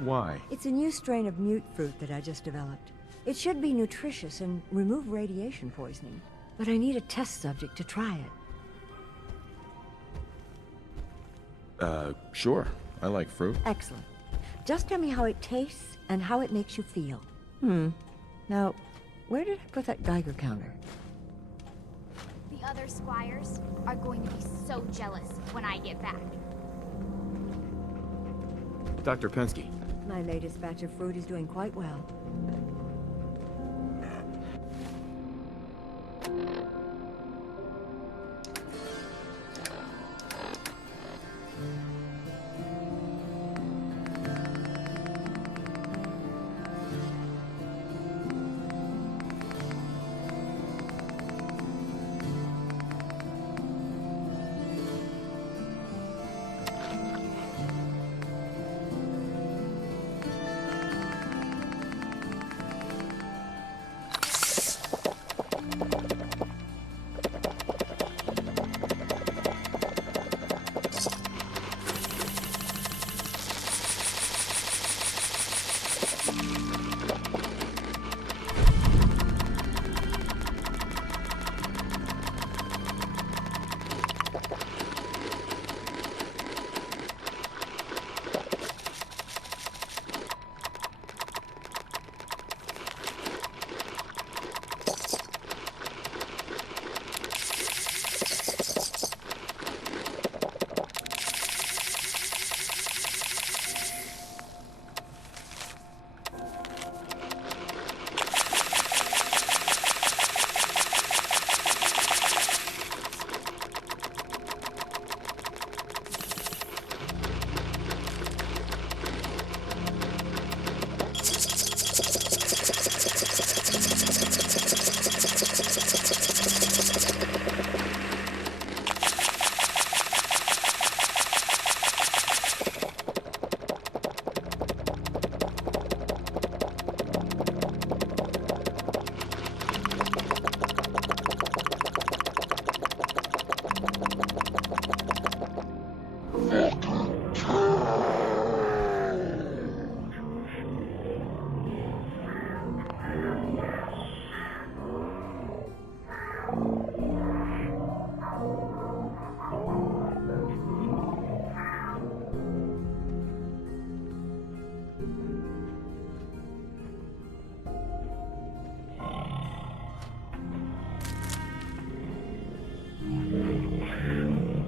Why? It's a new strain of mute fruit that I just developed. It should be nutritious and remove radiation poisoning, but I need a test subject to try it. Sure. I like fruit. Excellent. Just tell me how it tastes and how it makes you feel. Now, where did I put that Geiger counter? The other squires are going to be so jealous when I get back. Dr. Pensky. My latest batch of fruit is doing quite well.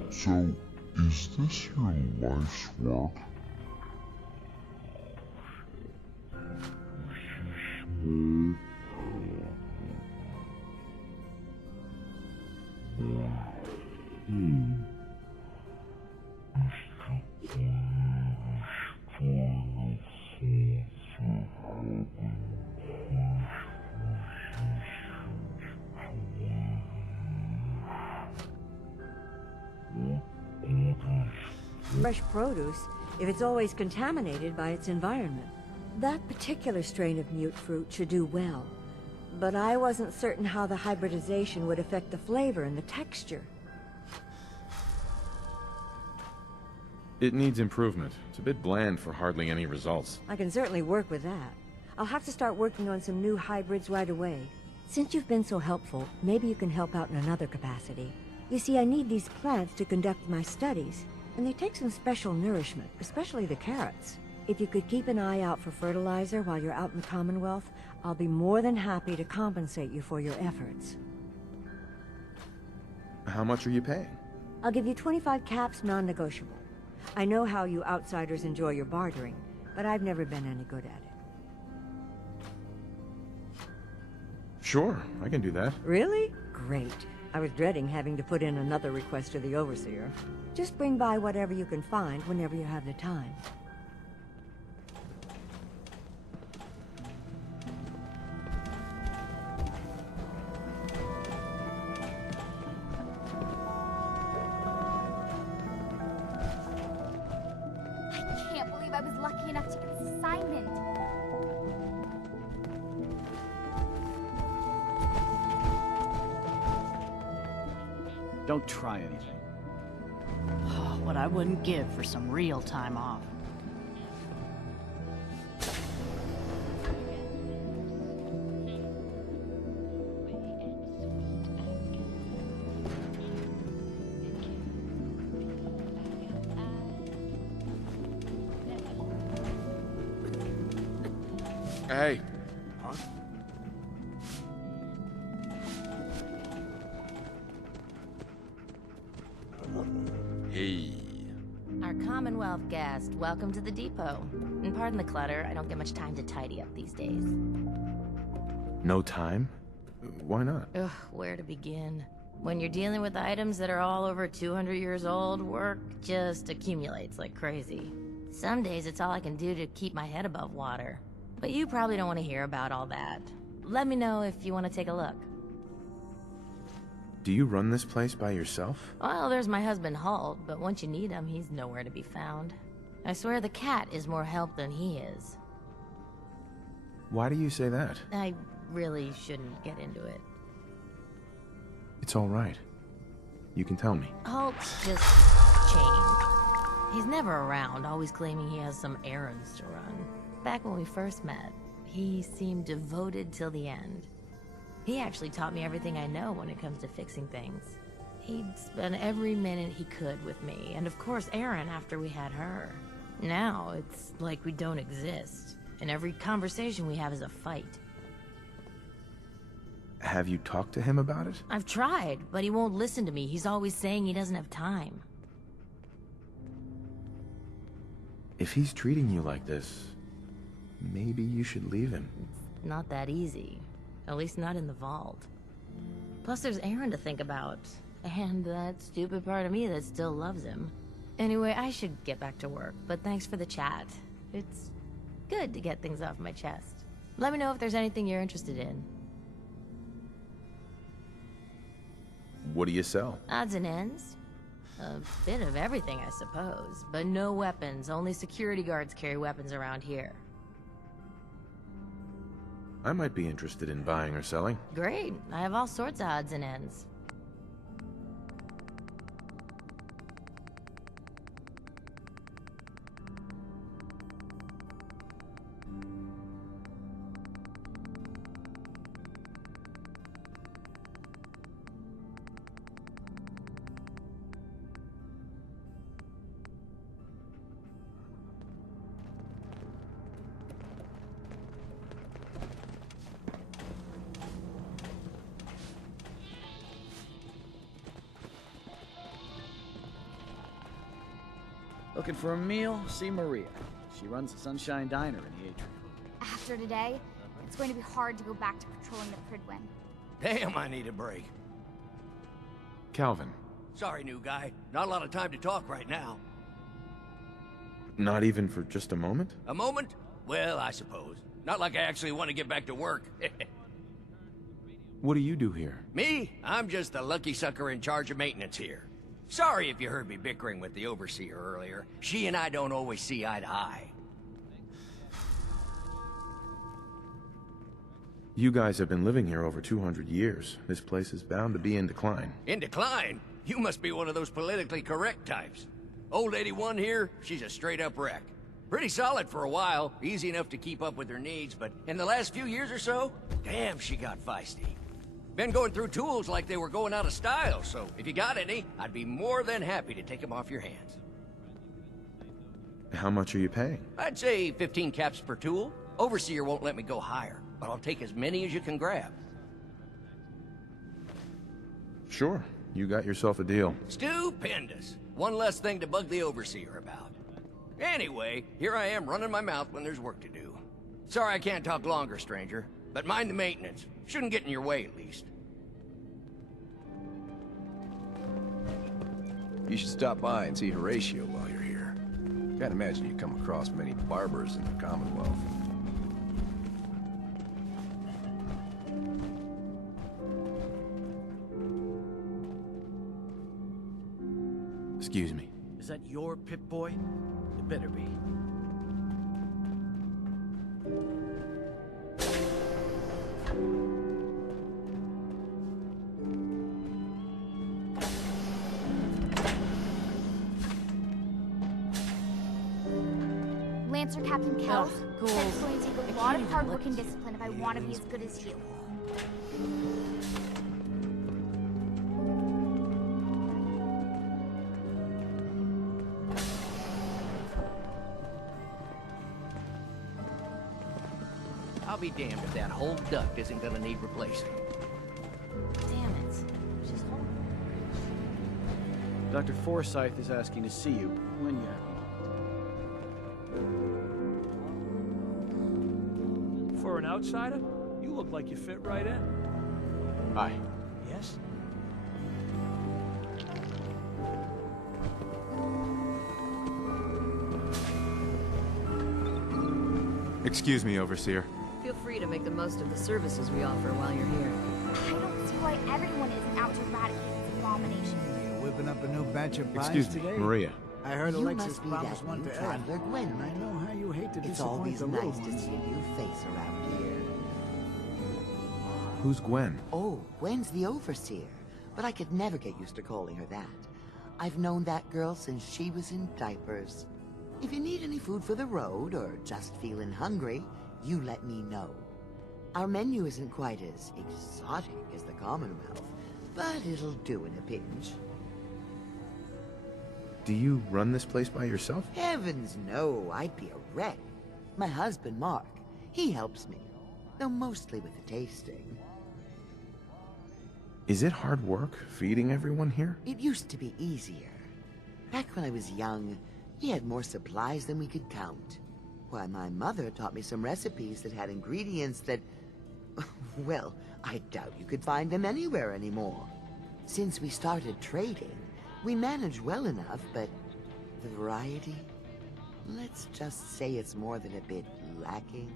So, is this your life's work? fresh produce if it's always contaminated by its environment. That particular strain of mute fruit should do well, but I wasn't certain how the hybridization would affect the flavor and the texture. It needs improvement. It's a bit bland for hardly any results. I can certainly work with that. I'll have to start working on some new hybrids right away. Since you've been so helpful, maybe you can help out in another capacity. You see, I need these plants to conduct my studies, and they take some special nourishment, especially the carrots. If you could keep an eye out for fertilizer while you're out in the Commonwealth, I'll be more than happy to compensate you for your efforts. How much are you paying? I'll give you 25 caps, non-negotiable. I know how you outsiders enjoy your bartering, but I've never been any good at it. Sure, I can do that. Really? Great. I was dreading having to put in another request to the Overseer. Just bring by whatever you can find whenever you have the time. I can't believe I was lucky enough to get this assignment. Don't try anything. Oh, what I wouldn't give for some real time off. Hey. Huh? Hey. Our Commonwealth guest, welcome to the depot. And pardon the clutter, I don't get much time to tidy up these days. No time? Why not? Ugh, where to begin? When you're dealing with items that are all over 200 years old, work just accumulates like crazy. Some days it's all I can do to keep my head above water. But you probably don't want to hear about all that. Let me know if you want to take a look. Do you run this place by yourself? Well, there's my husband Halt, but once you need him, he's nowhere to be found. I swear the cat is more help than he is. Why do you say that? I really shouldn't get into it. It's all right. You can tell me. Halt's just changed. He's never around, always claiming he has some errands to run. Back when we first met, he seemed devoted till the end. He actually taught me everything I know when it comes to fixing things. He'd spend every minute he could with me, and of course Erin after we had her. Now, it's like we don't exist, and every conversation we have is a fight. Have you talked to him about it? I've tried, but he won't listen to me. He's always saying he doesn't have time. If he's treating you like this, maybe you should leave him. It's not that easy. At least not in the vault. Plus there's Erin to think about. And that stupid part of me that still loves him. Anyway, I should get back to work, but thanks for the chat. It's good to get things off my chest. Let me know if there's anything you're interested in. What do you sell? Odds and ends. A bit of everything, I suppose. But no weapons. Only security guards carry weapons around here. I might be interested in buying or selling. Great. I have all sorts of odds and ends. Looking for a meal? See Maria. She runs the Sunshine Diner in the atrium. After today, it's going to be hard to go back to patrolling the Pridwin. Damn, I need a break. Calvin. Sorry, new guy. Not a lot of time to talk right now. Not even for just a moment? A moment? Well, I suppose. Not like I actually want to get back to work. What do you do here? Me? I'm just the lucky sucker in charge of maintenance here. Sorry if you heard me bickering with the Overseer earlier. She and I don't always see eye to eye. You guys have been living here over 200 years. This place is bound to be in decline. In decline? You must be one of those politically correct types. Old 81 here, she's a straight-up wreck. Pretty solid for a while, easy enough to keep up with her needs, but in the last few years or so, damn, she got feisty. Been going through tools like they were going out of style, so if you got any, I'd be more than happy to take them off your hands. How much are you paying? I'd say 15 caps per tool. Overseer won't let me go higher, but I'll take as many as you can grab. Sure, you got yourself a deal. Stupendous. One less thing to bug the Overseer about. Anyway, here I am running my mouth when there's work to do. Sorry I can't talk longer, stranger, but mind the maintenance. Shouldn't get in your way, at least. You should stop by and see Horatio while you're here. Can't imagine you come across many barbers in the Commonwealth. Excuse me. Is that your Pip-Boy? It better be. Lancer Captain Kells said it's going to take a lot of hard work and discipline if I want to be as good as you. I'll be damned if that whole duct isn't gonna need replacing. Damn it. She's home. Dr. Forsyth is asking to see you when you... For an outsider, you look like you fit right in. Hi. Yes? Excuse me, Overseer. Feel free to make the most of the services we offer while you're here. I don't see why everyone isn't out to eradicate this abomination. You're whipping up a new batch of pies Excuse me, today? Maria. I heard You Alexis must be promised that one new to Ed. traveler, Gwen. And I know how you hate to It's disappoint always the little nice to ones. see a new face around here. Who's Gwen? Oh, Gwen's the Overseer, but I could never get used to calling her that. I've known that girl since she was in diapers. If you need any food for the road, or just feeling hungry, you let me know. Our menu isn't quite as exotic as the Commonwealth, but it'll do in a pinch. Do you run this place by yourself? Heavens no, I'd be a wreck. My husband, Mark, he helps me, though mostly with the tasting. Is it hard work feeding everyone here? It used to be easier. Back when I was young, we had more supplies than we could count. Why, my mother taught me some recipes that had ingredients that... well, I doubt you could find them anywhere anymore. Since we started trading, we managed well enough, but the variety... let's just say it's more than a bit lacking.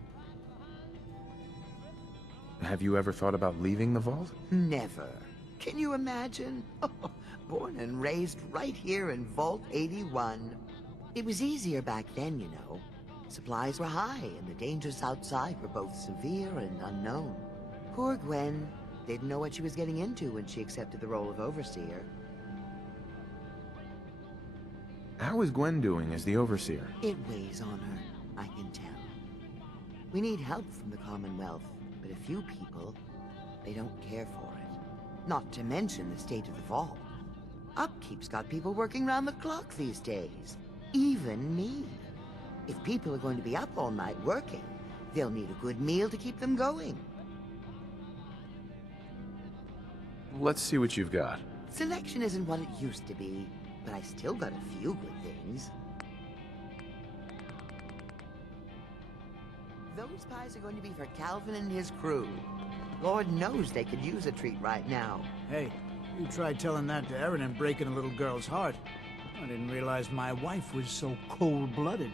Have you ever thought about leaving the vault? Never. Can you imagine? Born and raised right here in Vault 81. It was easier back then, you know. Supplies were high, and the dangers outside were both severe and unknown. Poor Gwen didn't know what she was getting into when she accepted the role of Overseer. How is Gwen doing as the Overseer? It weighs on her, I can tell. We need help from the Commonwealth, but a few people, they don't care for it. Not to mention the state of the vault. Upkeep's got people working round the clock these days. Even me. If people are going to be up all night working, they'll need a good meal to keep them going. Let's see what you've got. Selection isn't what it used to be, but I still got a few good things. Those pies are going to be for Calvin and his crew. Lord knows they could use a treat right now. Hey, you tried telling that to Erin and breaking a little girl's heart. I didn't realize my wife was so cold-blooded.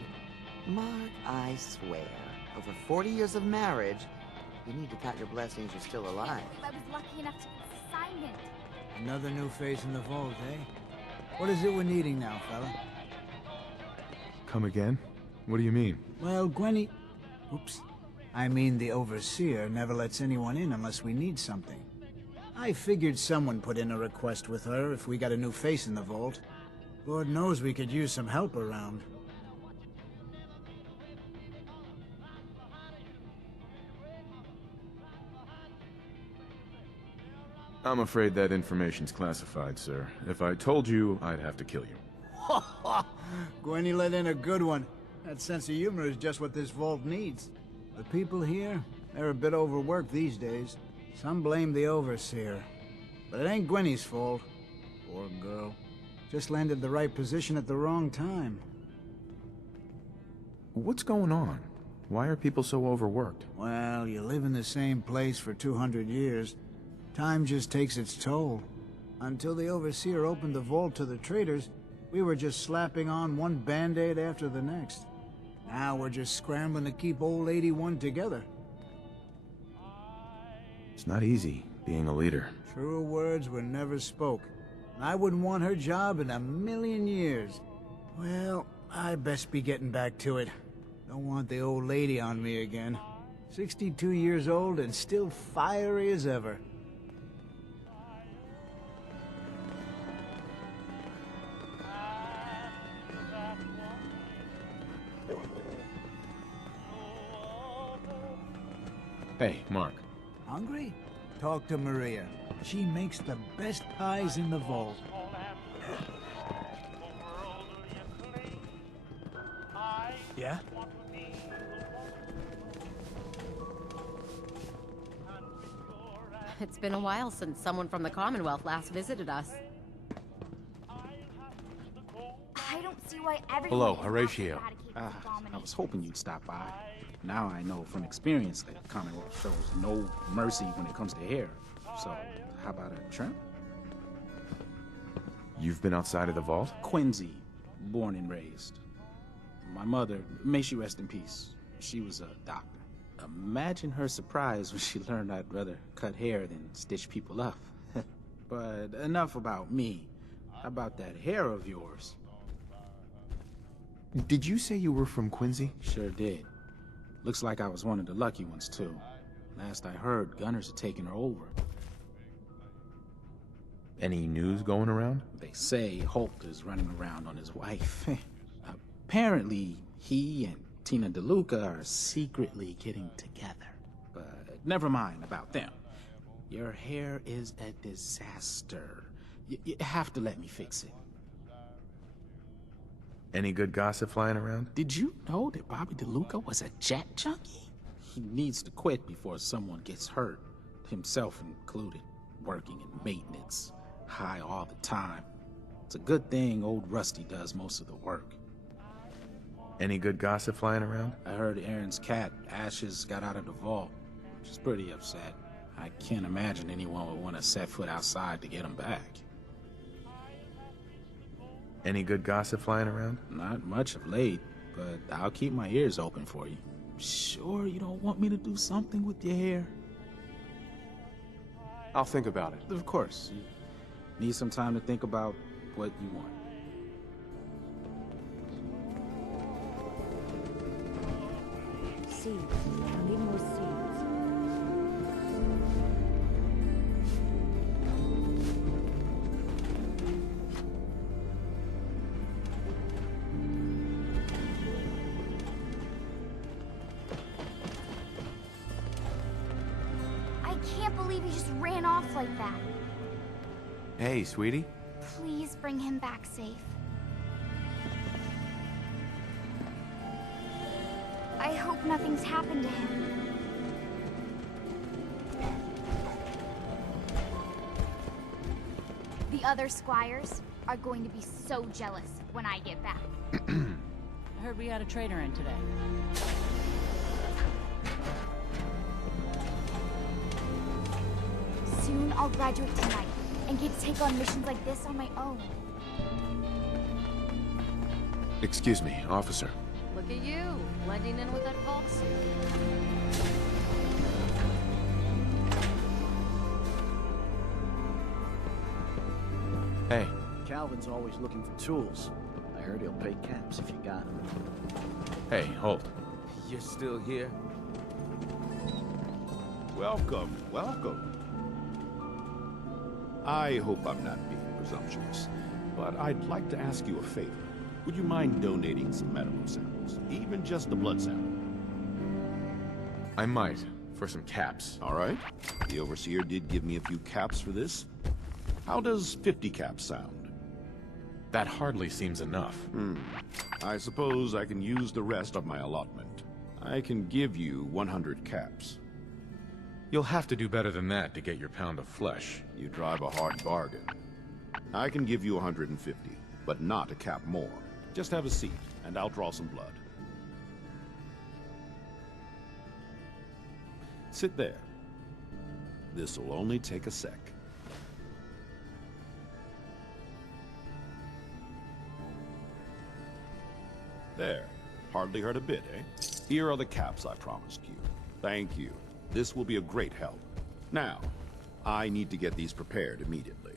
Mark, I swear, over 40 years of marriage, you need to count your blessings you're still alive. I was lucky enough to get this assignment. Another new face in the vault, eh? What is it we're needing now, fella? Come again? What do you mean? Well, Gwenny... Oops. I mean, the Overseer never lets anyone in unless we need something. I figured someone put in a request with her if we got a new face in the vault. Lord knows we could use some help around. I'm afraid that information's classified, sir. If I told you, I'd have to kill you. Gwenny let in a good one. That sense of humor is just what this vault needs. The people here, they're a bit overworked these days. Some blame the Overseer. But it ain't Gwenny's fault. Poor girl. Just landed the right position at the wrong time. What's going on? Why are people so overworked? Well, you live in the same place for 200 years. Time just takes its toll. Until the Overseer opened the vault to the traders, we were just slapping on one band-aid after the next. Now we're just scrambling to keep old 81 together. It's not easy, being a leader. Truer words were never spoke. I wouldn't want her job in a million years. Well, I best be getting back to it. Don't want the old lady on me again. 62 years old and still fiery as ever. Hey, Mark. Hungry? Talk to Maria. She makes the best pies in the vault. Yeah? It's been a while since someone from the Commonwealth last visited us. I don't see why everyone Hello, is Horatio. eradicate I was hoping you'd stop by. Now I know from experience that Commonwealth shows no mercy when it comes to hair. So, how about a trim? You've been outside of the vault? Quincy, born and raised. My mother, may she rest in peace, she was a doctor. Imagine her surprise when she learned I'd rather cut hair than stitch people up. But enough about me. How about that hair of yours? Did you say you were from Quincy? Sure did. Looks like I was one of the lucky ones, too. Last I heard, gunners are taking her over. Any news going around? They say Holt is running around on his wife. Apparently, he and Tina DeLuca are secretly getting together. But never mind about them. Your hair is a disaster. You have to let me fix it. Any good gossip flying around? Did you know that Bobby DeLuca was a jet junkie? He needs to quit before someone gets hurt, himself included, working in maintenance, high all the time. It's a good thing old Rusty does most of the work. Any good gossip flying around? I heard Aaron's cat, Ashes, got out of the vault. She's pretty upset. I can't imagine anyone would want to set foot outside to get him back. Any good gossip flying around? Not much of late, but I'll keep my ears open for you. Sure you don't want me to do something with your hair? I'll think about it. Of course. You need some time to think about what you want. Seeds. I need more seeds. I can't believe he just ran off like that. Hey, sweetie. Please bring him back safe. I hope nothing's happened to him. The other squires are going to be so jealous when I get back. I heard we had a trader in today. Soon I'll graduate tonight and get to take on missions like this on my own. Excuse me, officer. Look at you, blending in with that vault suit. Hey. Calvin's always looking for tools. I heard he'll pay caps if you got them. Hey, hold. You're still here? Welcome, welcome. I hope I'm not being presumptuous, but I'd like to ask you a favor. Would you mind donating some medical samples? Even just a blood sample? I might, for some caps. All right. The Overseer did give me a few caps for this. How does 50 caps sound? That hardly seems enough. I suppose I can use the rest of my allotment. I can give you 100 caps. You'll have to do better than that to get your pound of flesh. You drive a hard bargain. I can give you 150, but not a cap more. Just have a seat, and I'll draw some blood. Sit there. This'll only take a sec. There. Hardly hurt a bit, eh? Here are the caps I promised you. Thank you. This will be a great help. Now, I need to get these prepared immediately.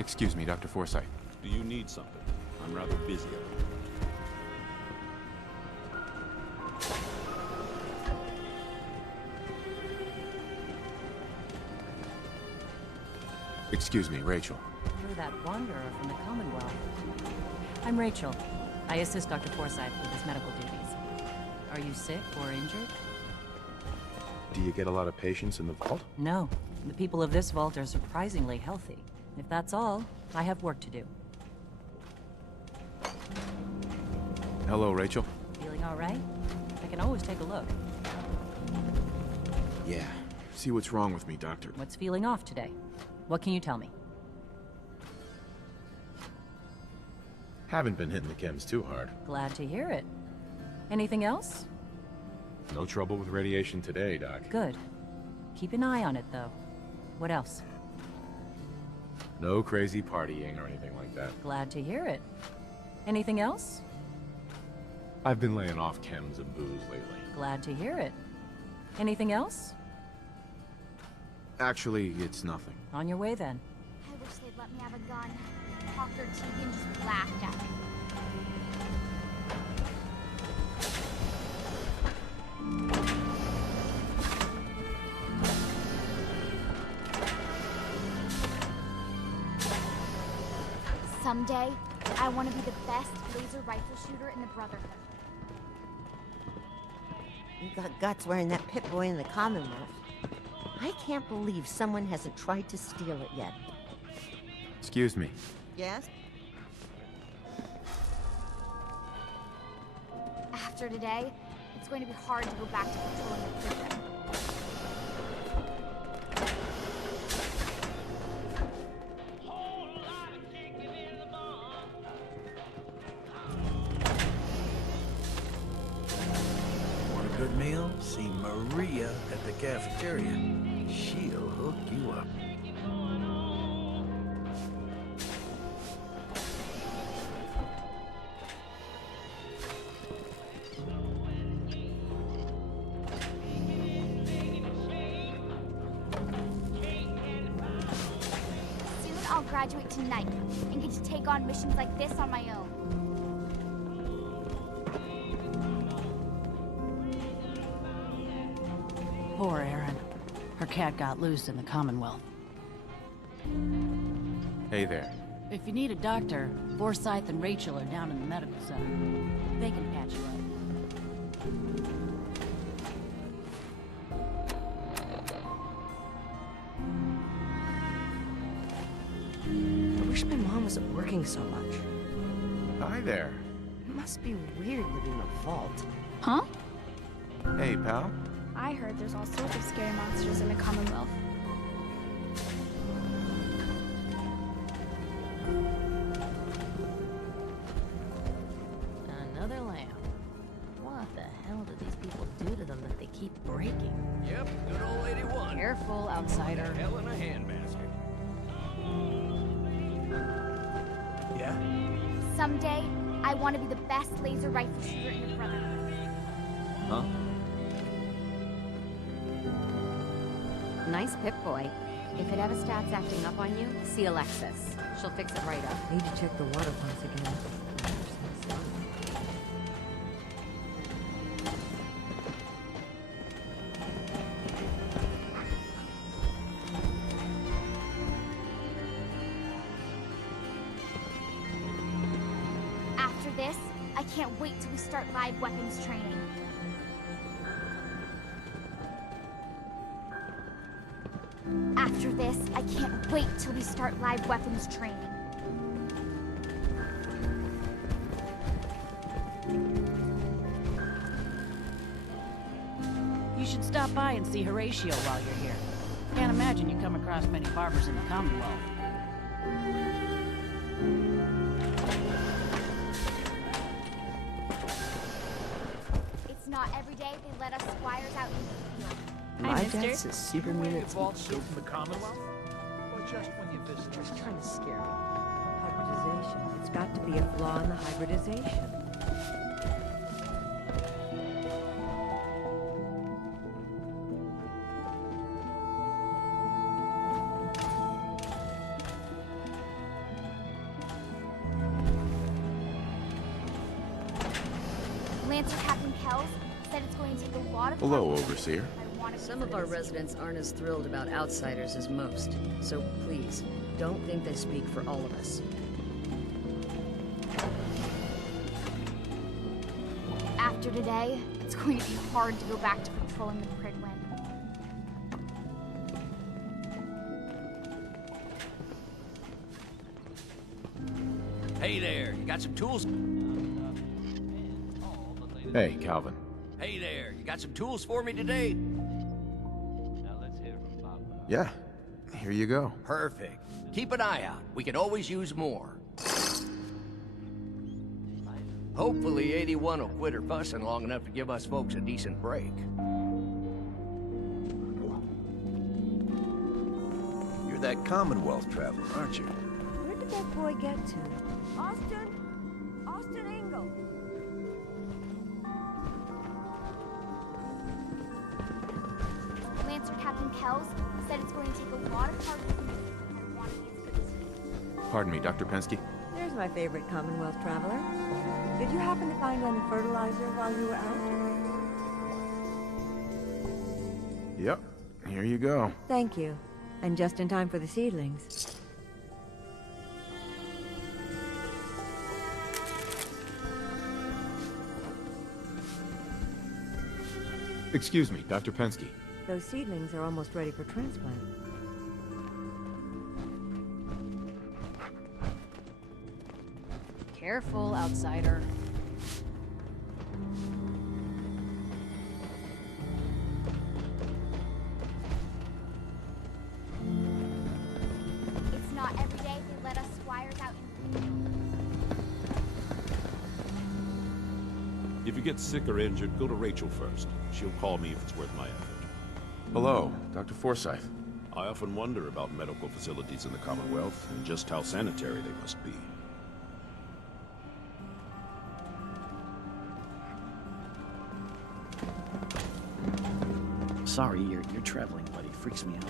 Excuse me, Dr. Forsyth. Do you need something? I'm rather busy. Excuse me, Rachel. You're that wanderer from the Commonwealth. I'm Rachel. I assist Dr. Forsyth with his medical duties. Are you sick or injured? Do you get a lot of patients in the vault? No. The people of this vault are surprisingly healthy. If that's all, I have work to do. Hello, Rachel. Feeling all right? I can always take a look. Yeah. See what's wrong with me, Doctor. What's feeling off today? What can you tell me? Haven't been hitting the chems too hard. Glad to hear it. Anything else? No trouble with radiation today, Doc. Good. Keep an eye on it, though. What else? No crazy partying or anything like that. Glad to hear it. Anything else? I've been laying off chems and booze lately. Glad to hear it. Anything else? Actually, it's nothing. On your way, then. I wish they'd let me have a gun. Dr. Tegan just laughed at me. Someday, I want to be the best laser rifle shooter in the Brotherhood. You got guts wearing that Pip-Boy in the Commonwealth. I can't believe someone hasn't tried to steal it yet. Excuse me. Yes? After today, it's going to be hard to go back to patrolling the prison. Want a good meal? See Maria at the cafeteria. She'll hook you up. Soon I'll graduate tonight and get to take on missions like this on my own. Poor Erin. Her cat got loose in the Commonwealth. Hey there. If you need a doctor, Forsyth and Rachel are down in the medical center. They can patch you up. I wish my mom wasn't working so much. Hi there. It must be weird living in a vault. Huh? Hey, pal. I heard there's all sorts of scary monsters in the Commonwealth. Another lamp. What the hell do these people do to them that they keep breaking? Yep, good old Lady One. Careful, outsider. Hell in a handbasket. Yeah? Someday, I want to be the best laser rifle shooter in the Brotherhood. Huh? Nice Pip-Boy. If it ever starts acting up on you, see Alexis. She'll fix it right up. Need to check the water pumps again. After this, I can't wait till we start live weapons training. After this, I can't wait till we start live weapons training. You should stop by and see Horatio while you're here. Can't imagine you come across many barbers in the Commonwealth. It's not every day they let us squires out in the field. My dad says super mutants Vault suit from the Commonwealth? Or just when you visit? just trying to scare me. Hybridization. It's got to be a flaw in the hybridization. Lancer Captain Kells said it's going to take a lot of Hello, Overseer. Some of our residents aren't as thrilled about outsiders as most, so please, don't think they speak for all of us. After today, it's going to be hard to go back to patrolling the Pridwin. Hey there, you got some tools? Hey, Calvin. Hey there, you got some tools for me today? Yeah, here you go. Perfect. Keep an eye out. We could always use more. Hopefully 81 will quit her fussing long enough to give us folks a decent break. You're that Commonwealth traveler, aren't you? Where did that boy get to? Austin? Austin Engel! Lancer Captain Kells said it's going to take a lot of hard work and want to be as good as he. Pardon me, Dr. Pensky. There's my favorite Commonwealth traveler. Did you happen to find any fertilizer while you were out? Yep, here you go. Thank you. And just in time for the seedlings. Excuse me, Dr. Pensky. Those seedlings are almost ready for transplant. Careful, outsider. It's not every day they let us squires out in the field. If you get sick or injured, go to Rachel first. She'll call me if it's worth my effort. Hello, Dr. Forsyth. I often wonder about medical facilities in the Commonwealth and just how sanitary they must be. Sorry, your traveling buddy freaks me out.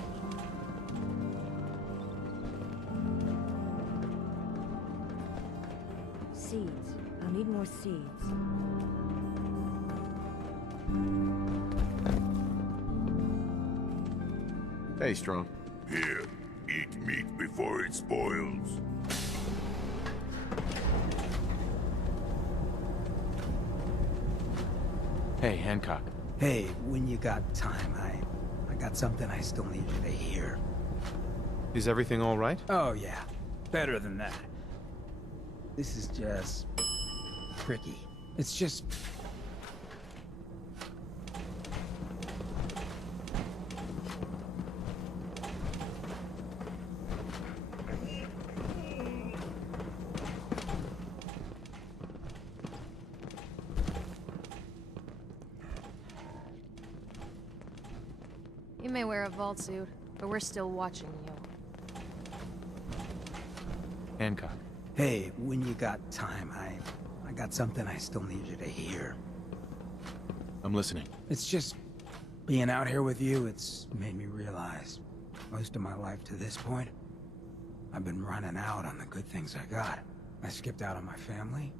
Seeds. I'll need more seeds. Hey, Strong. Here, eat meat before it spoils. Hey, Hancock. Hey, when you got time, I got something I still need you to hear. Is everything all right? Oh, yeah. Better than that. This is just... tricky. It's just... You may wear a vault suit, but we're still watching you. Hancock. Hey, when you got time, I got something I still need you to hear. I'm listening. It's just Being out here with you, it's made me realize most of my life to this point, I've been running out on the good things I got. I skipped out on my family,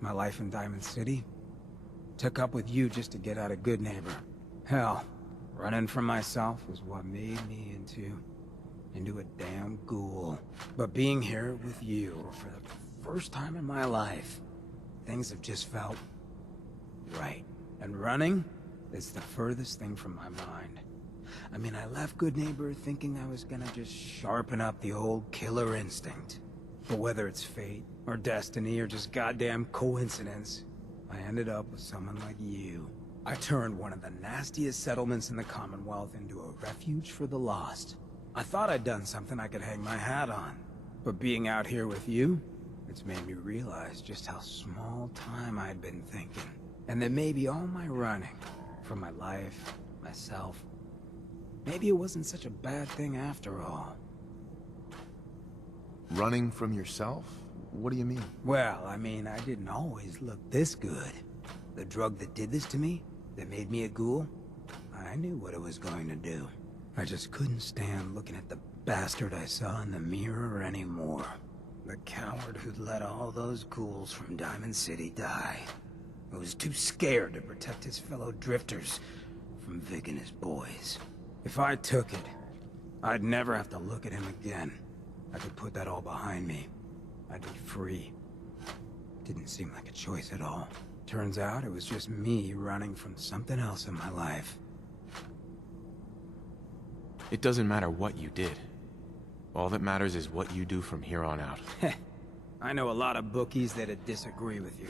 my life in Diamond City, took up with you just to get out of Good Neighbor. Hell, running from myself was what made me into a damn ghoul. But being here with you for the first time in my life, things have just felt right. And running is the furthest thing from my mind. I mean, I left Good Neighbor thinking I was gonna just sharpen up the old killer instinct. But whether it's fate, or destiny, or just goddamn coincidence, I ended up with someone like you. I turned one of the nastiest settlements in the Commonwealth into a refuge for the lost. I thought I'd done something I could hang my hat on. But being out here with you, it's made me realize just how small time I'd been thinking. And that maybe all my running, from my life, myself, maybe it wasn't such a bad thing after all. Running from yourself? What do you mean? Well, I mean, I didn't always look this good. The drug that did this to me, that made me a ghoul, I knew what it was going to do. I just couldn't stand looking at the bastard I saw in the mirror anymore. The coward who'd let all those ghouls from Diamond City die. Who was too scared to protect his fellow drifters from Vic and his boys. If I took it, I'd never have to look at him again. I could put that all behind me. I'd be free. Didn't seem like a choice at all. Turns out it was just me running from something else in my life. It doesn't matter what you did. All that matters is what you do from here on out. I know a lot of bookies that'd disagree with you,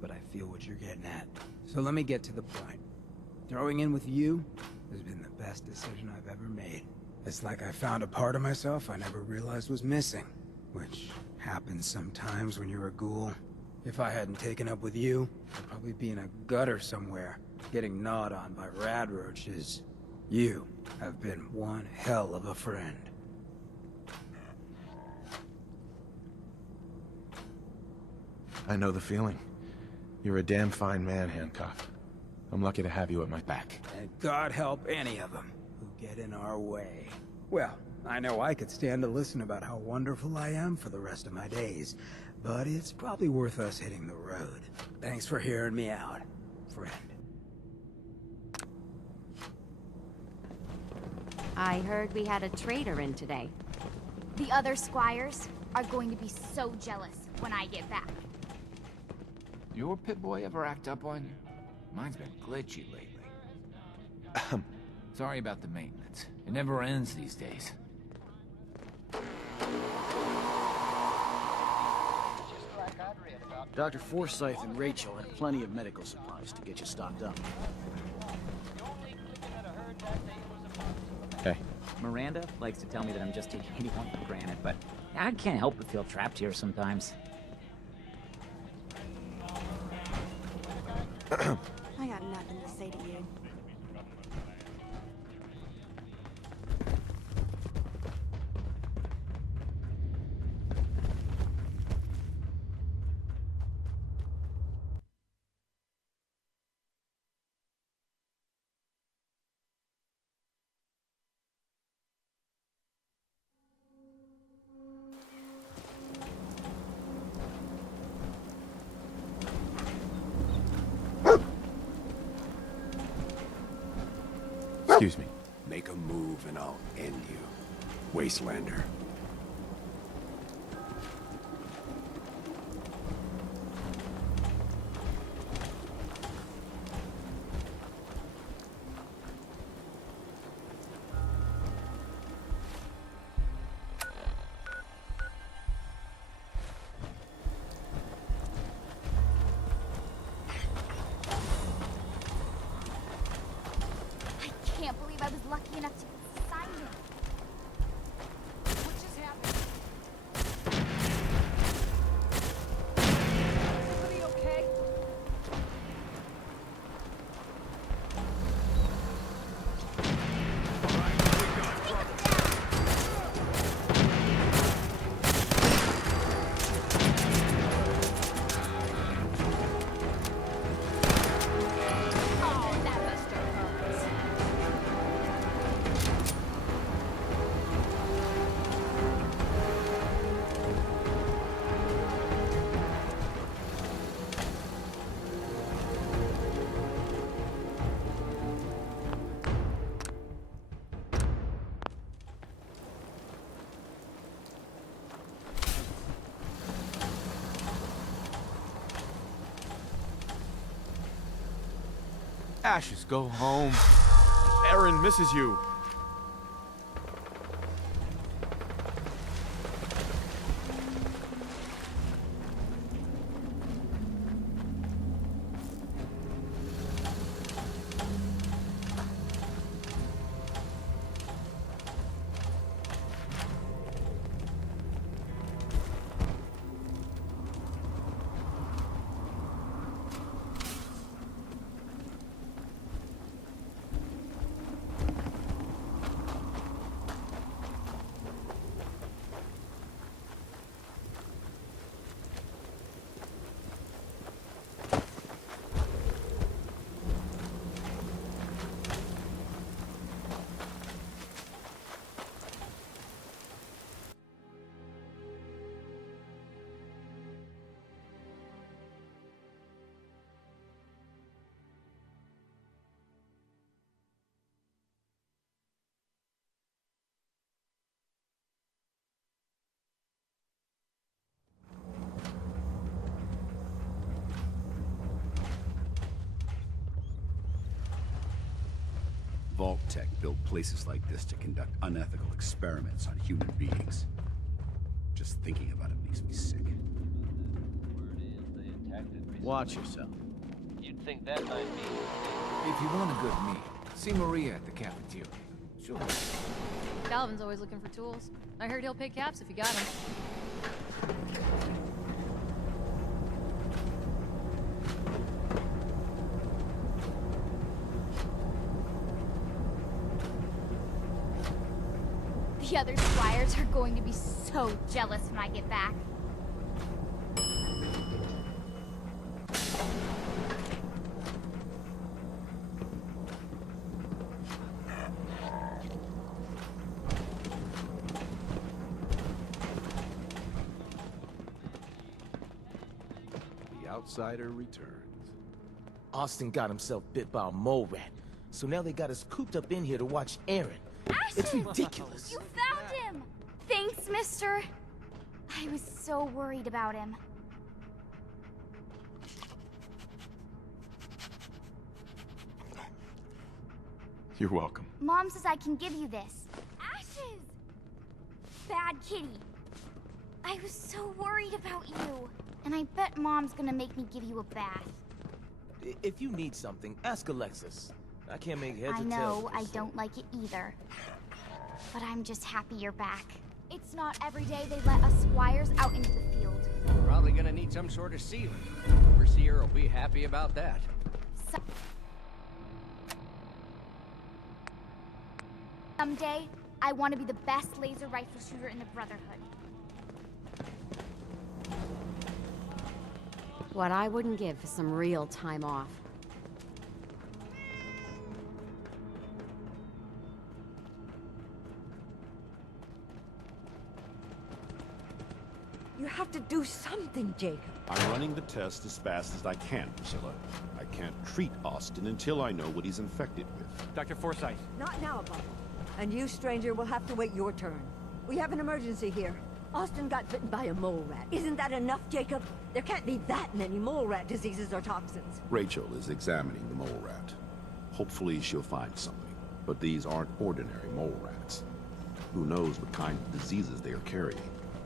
but I feel what you're getting at. So let me get to the point. Throwing in with you has been the best decision I've ever made. It's like I found a part of myself I never realized was missing, which happens sometimes when you're a ghoul. If I hadn't taken up with you, I'd probably be in a gutter somewhere, getting gnawed on by rad roaches. You have been one hell of a friend. I know the feeling. You're a damn fine man, Hancock. I'm lucky to have you at my back. And God help any of them who get in our way. Well, I know I could stand to listen about how wonderful I am for the rest of my days, but it's probably worth us hitting the road. Thanks for hearing me out, friend. I heard we had a traitor in today. The other squires are going to be so jealous when I get back. Your Pip-Boy ever act up on you? Mine's been glitchy lately. Sorry about the maintenance. It never ends these days. Dr. Forsyth and Rachel have plenty of medical supplies to get you stocked up. Okay. Miranda likes to tell me that I'm just taking anyone for granted, but I can't help but feel trapped here sometimes. I got nothing to say to you. Excuse me. Make a move and I'll end you, Wastelander. I can't believe I was lucky enough to sign him. What just happened? Everybody okay? Oh, that must have hurt. Ashes, go home. Aaron misses you. Vault Tech built places like this to conduct unethical experiments on human beings. Just thinking about it makes me sick. Watch yourself. You'd think that might be... If you want a good meal, see Maria at the cafeteria. Sure. Calvin's always looking for tools. I heard he'll pay caps if you got them. The other squires are going to be so jealous when I get back. The outsider returns. Austin got himself bit by a mole rat, so now they got us cooped up in here to watch Aaron. It's ridiculous. You found him! Thanks, mister. I was so worried about him. You're welcome. Mom says I can give you this. Ashes! Bad kitty. I was so worried about you. And I bet Mom's gonna make me give you a bath. If you need something, ask Alexis. I can't make heads I or tails know, of I this. don't like it either. But I'm just happy you're back. It's not every day they let us squires out into the field. Probably gonna need some sort of ceiling. Overseer will be happy about that. Someday, I want to be the best laser rifle shooter in the Brotherhood. What I wouldn't give for some real time off. You have to do something, Jacob. I'm running the test as fast as I can, Priscilla. I can't treat Austin until I know what he's infected with. Dr. Forsyth. Not now, Papa. And you, stranger, will have to wait your turn. We have an emergency here. Austin got bitten by a mole rat. Isn't that enough, Jacob? There can't be that many mole rat diseases or toxins. Rachel is examining the mole rat. Hopefully she'll find something. But these aren't ordinary mole rats. Who knows what kind of diseases they are carrying.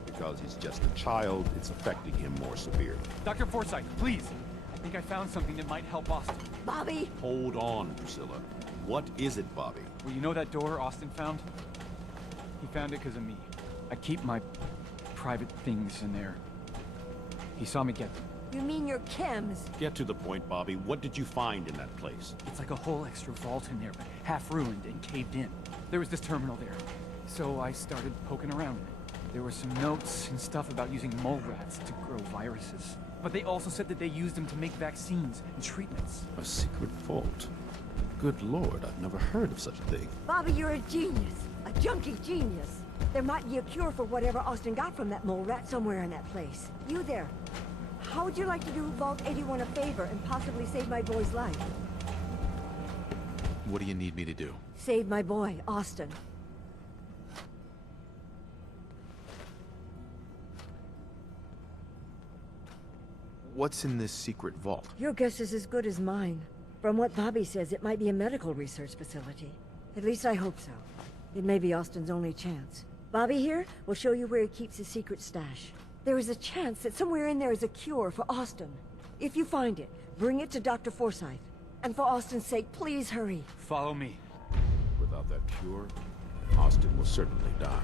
Because he's just a child, it's affecting him more severely. Dr. Forsyth, please. I think I found something that might help Austin. Bobby! Hold on, Priscilla. What is it, Bobby? Well, you know that door Austin found? He found it because of me. I keep my private things in there. He saw me get them. You mean your chems? Get to the point, Bobby. What did you find in that place? It's like a whole extra vault in there, but half ruined and caved in. There was this terminal there, so I started poking around in it. There were some notes and stuff about using mole rats to grow viruses. But they also said that they used them to make vaccines and treatments. A secret vault? Good lord, I've never heard of such a thing. Bobby, you're a genius. A junkie genius. There might be a cure for whatever Austin got from that mole rat somewhere in that place. You there. How would you like to do Vault 81 a favor and possibly save my boy's life? What do you need me to do? Save my boy, Austin. What's in this secret vault? Your guess is as good as mine. From what Bobby says, it might be a medical research facility. At least I hope so. It may be Austin's only chance. Bobby here will show you where he keeps his secret stash. There is a chance that somewhere in there is a cure for Austin. If you find it, bring it to Dr. Forsyth. And for Austin's sake, please hurry. Follow me. Without that cure, Austin will certainly die.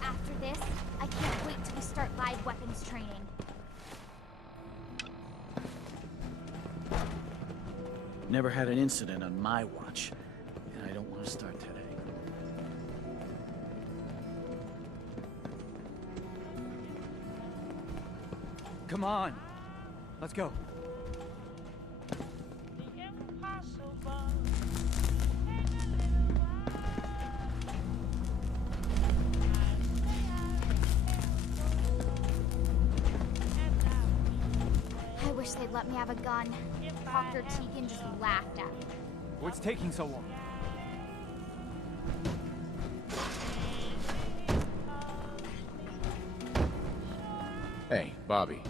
After this, I can't wait till we start live weapons training. Never had an incident on my watch, and I don't want to start today. Come on. Let's go. I wish they'd let me have a gun. Dr. Tegan just laughed at me. What's taking so long? Hey, Bobby.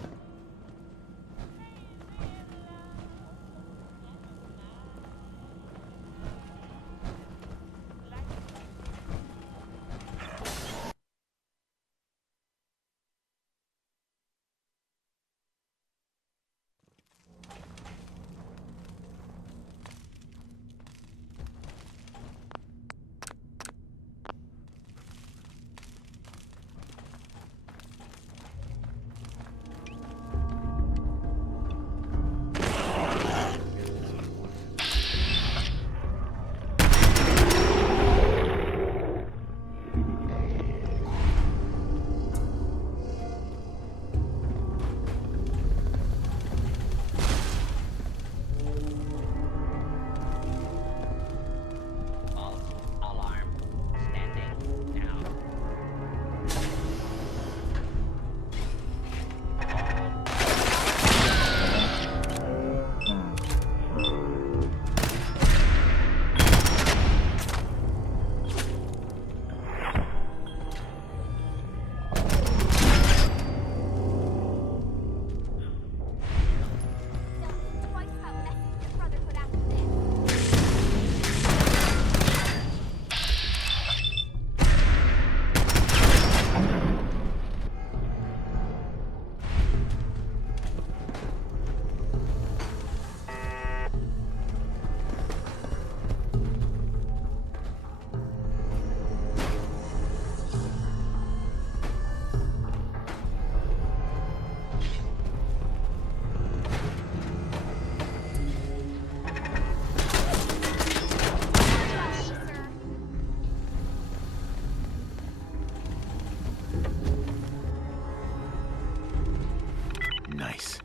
Nice.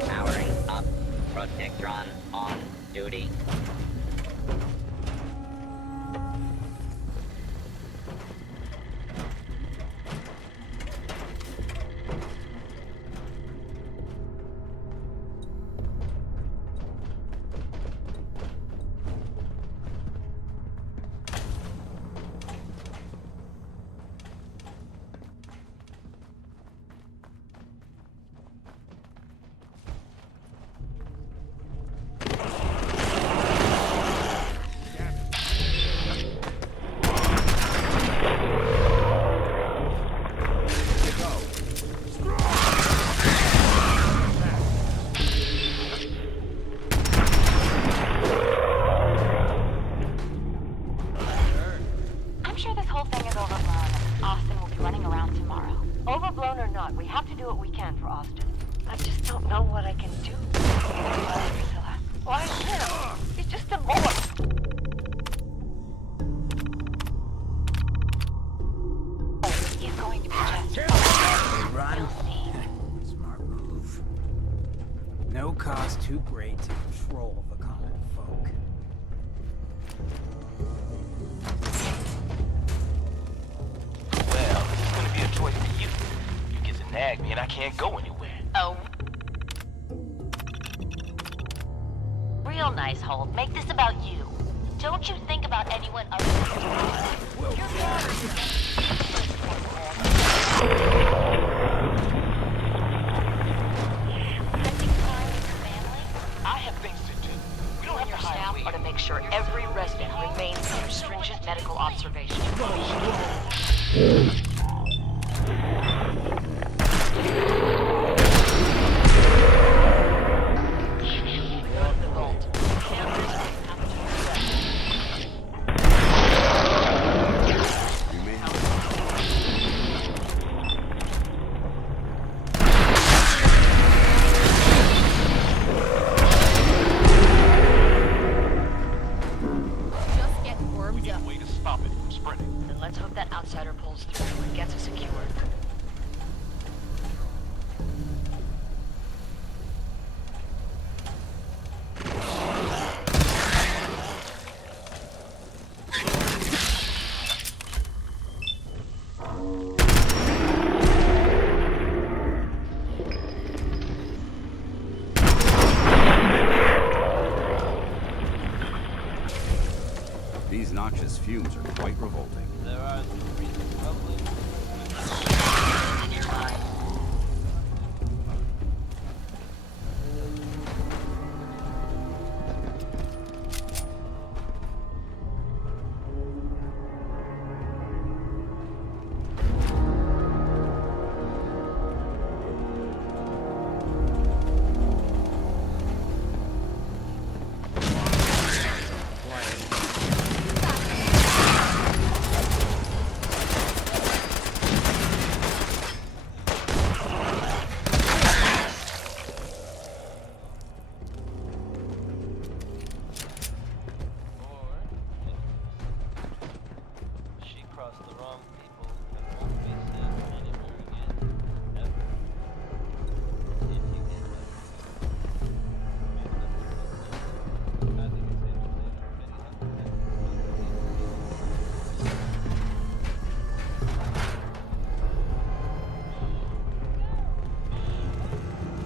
Powering up. Protectron on duty. I'm sure this whole thing is overblown. Austin will be running around tomorrow. Overblown or not, we have to do what we can for Austin. I just don't know what I can do. Priscilla. Why him? He's just a boy. He's going to be just Run. Smart move. No cause too great to control the common folk. Well, it's gonna be a choice for you. You get to nag me and I can't go anywhere. Oh. real nice, Holt. Make this about you. Don't you think about anyone other than your I have things to do. We don't have to hire staff are to make sure every resident remains under stringent medical observation. Just get warmed up. Way to stop it from spreading. Then let's hope that outsider pulls through and gets us secured. These noxious fumes are quite revolting. There are reasons probably.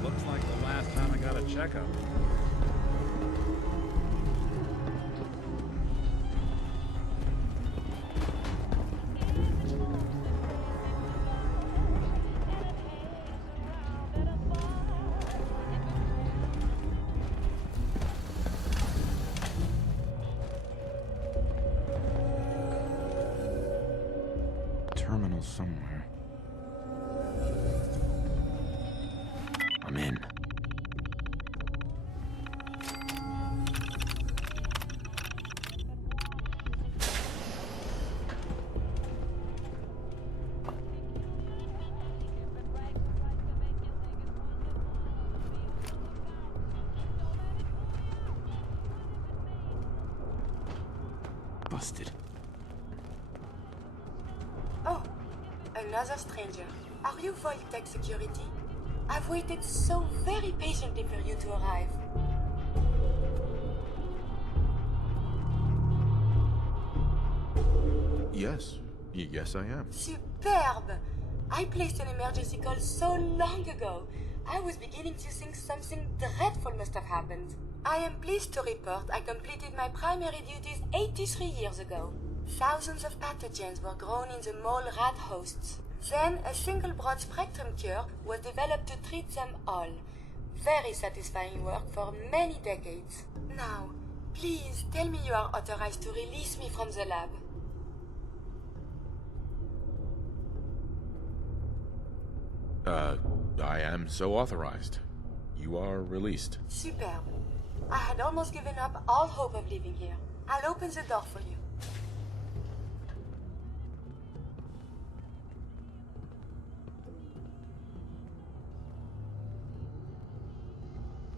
Looks like the last time I got a checkup. Terminal somewhere. I'm in. Busted. Oh, another stranger. Are you Voltec security? I've waited so very patiently for you to arrive. Yes. Yes, I am. Superb! I placed an emergency call so long ago. I was beginning to think something dreadful must have happened. I am pleased to report I completed my primary duties 83 years ago. Thousands of pathogens were grown in the mole rat hosts. Then a single broad-spectrum cure was developed to treat them all. Very satisfying work for many decades. Now, please tell me you are authorized to release me from the lab. I am so authorized. You are released. Superb. I had almost given up all hope of leaving here. I'll open the door for you.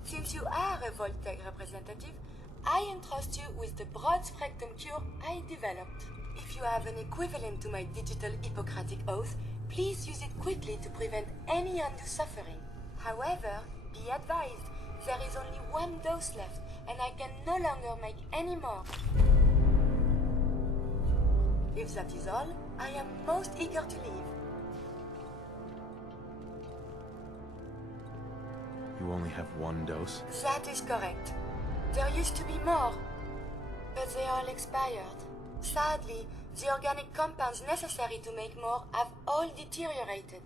Since you are a Voltec representative, I entrust you with the broad-spectrum cure I developed. If you have an equivalent to my digital Hippocratic oath, please use it quickly to prevent any undue suffering. However, be advised, there is only one dose left, and I can no longer make any more. If that is all, I am most eager to leave. You only have one dose? That is correct. There used to be more, but they all expired. Sadly, the organic compounds necessary to make more have all deteriorated.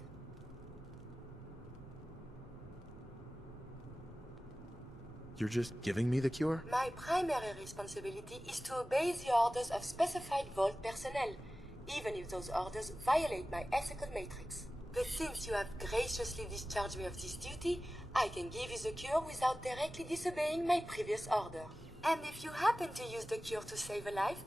You're just giving me the cure? My primary responsibility is to obey the orders of specified Vault personnel, even if those orders violate my ethical matrix. But since you have graciously discharged me of this duty, I can give you the cure without directly disobeying my previous order. And if you happen to use the cure to save a life,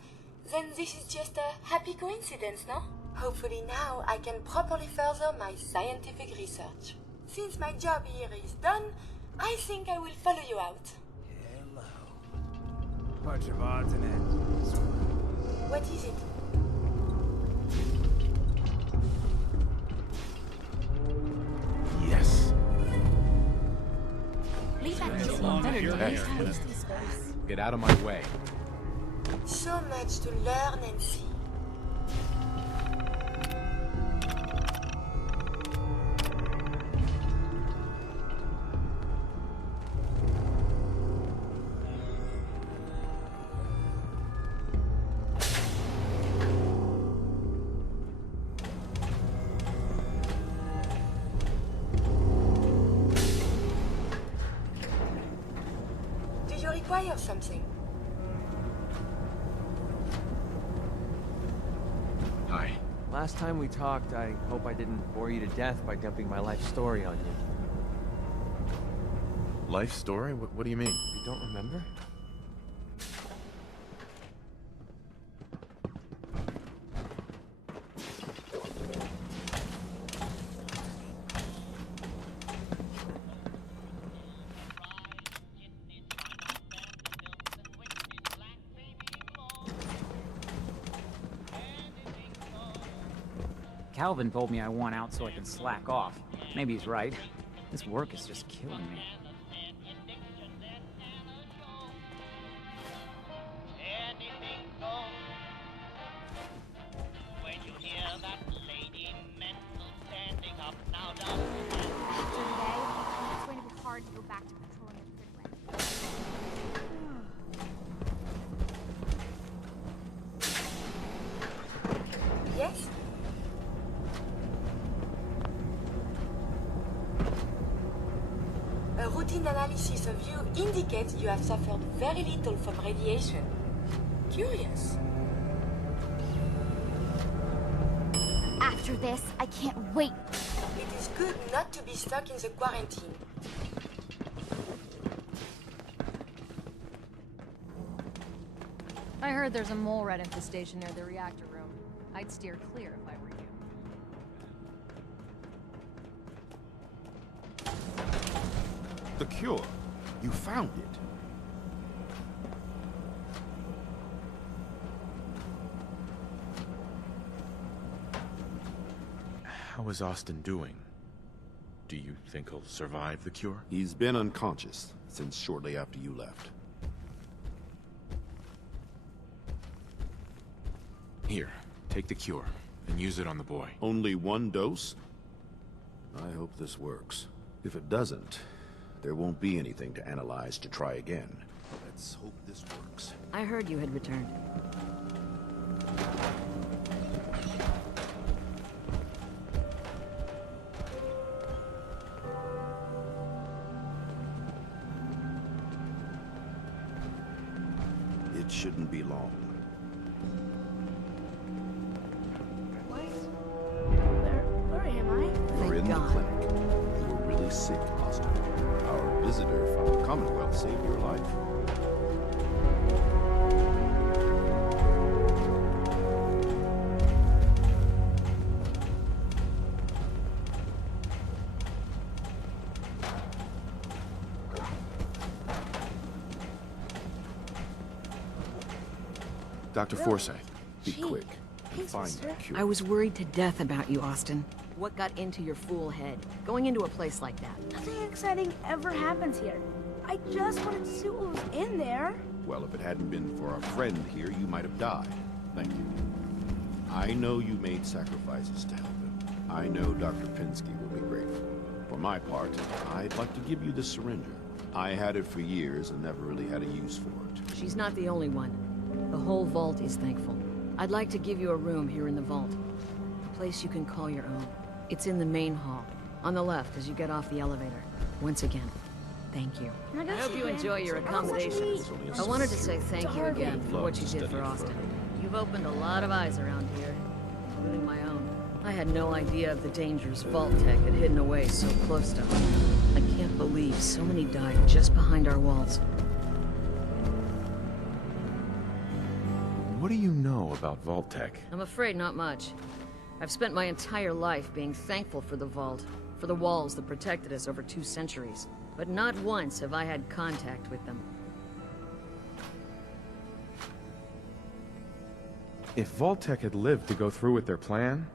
then this is just a happy coincidence, no? Hopefully now I can properly further my scientific research. Since my job here is done, I think I will follow you out. Hello. Bunch of odds and ends. What is it? Yes. Leave that It's easy. long Better as you're than here. wasting space. Get out of my way. So much to learn and see. Do you require something? Hi. Last time we talked, I hope I didn't bore you to death by dumping my life story on you. Life story? What do you mean? You don't remember? Calvin told me I want out so I can slack off. Maybe he's right. This work is just killing me. After today, it's going to be hard to go back to patrolling the gridway. Yes? A routine analysis of you indicates you have suffered very little from radiation. Curious. After this, I can't wait. It is good not to be stuck in the quarantine. I heard there's a mole rat infestation near the reactor room. I'd steer clear if I were you. The cure. You found it. How is Austin doing? Do you think he'll survive the cure? He's been unconscious since shortly after you left. Here, take the cure and use it on the boy. Only one dose? I hope this works. If it doesn't, there won't be anything to analyze to try again. Let's hope this works. I heard you had returned. It shouldn't be long. Where am I? You're in the clinic. You were really sick, Austin. Our visitor from the Commonwealth saved your life. Dr. Forsyth. Be quick and find that cure. I was worried to death about you, Austin. What got into your fool head? Going into a place like that? Nothing exciting ever happens here. I just wanted to see what was in there. Well, if it hadn't been for our friend here, you might have died. Thank you. I know you made sacrifices to help him. I know Dr. Pinsky will be grateful. For my part, I'd like to give you this syringe. I had it for years and never really had a use for it. She's not the only one. The whole vault is thankful. I'd like to give you a room here in the vault. A place you can call your own. It's in the main hall, on the left as you get off the elevator. Once again, thank you. I hope you enjoy your accommodations. I wanted to say thank you again for what you did for Austin. You've opened a lot of eyes around here, including my own. I had no idea of the dangers Vault Tech had hidden away so close to home. I can't believe so many died just behind our walls. What do you know about Vault Tech? I'm afraid not much. I've spent my entire life being thankful for the Vault, for the walls that protected us over 2 centuries. But not once have I had contact with them. If Vault Tech had lived to go through with their plan,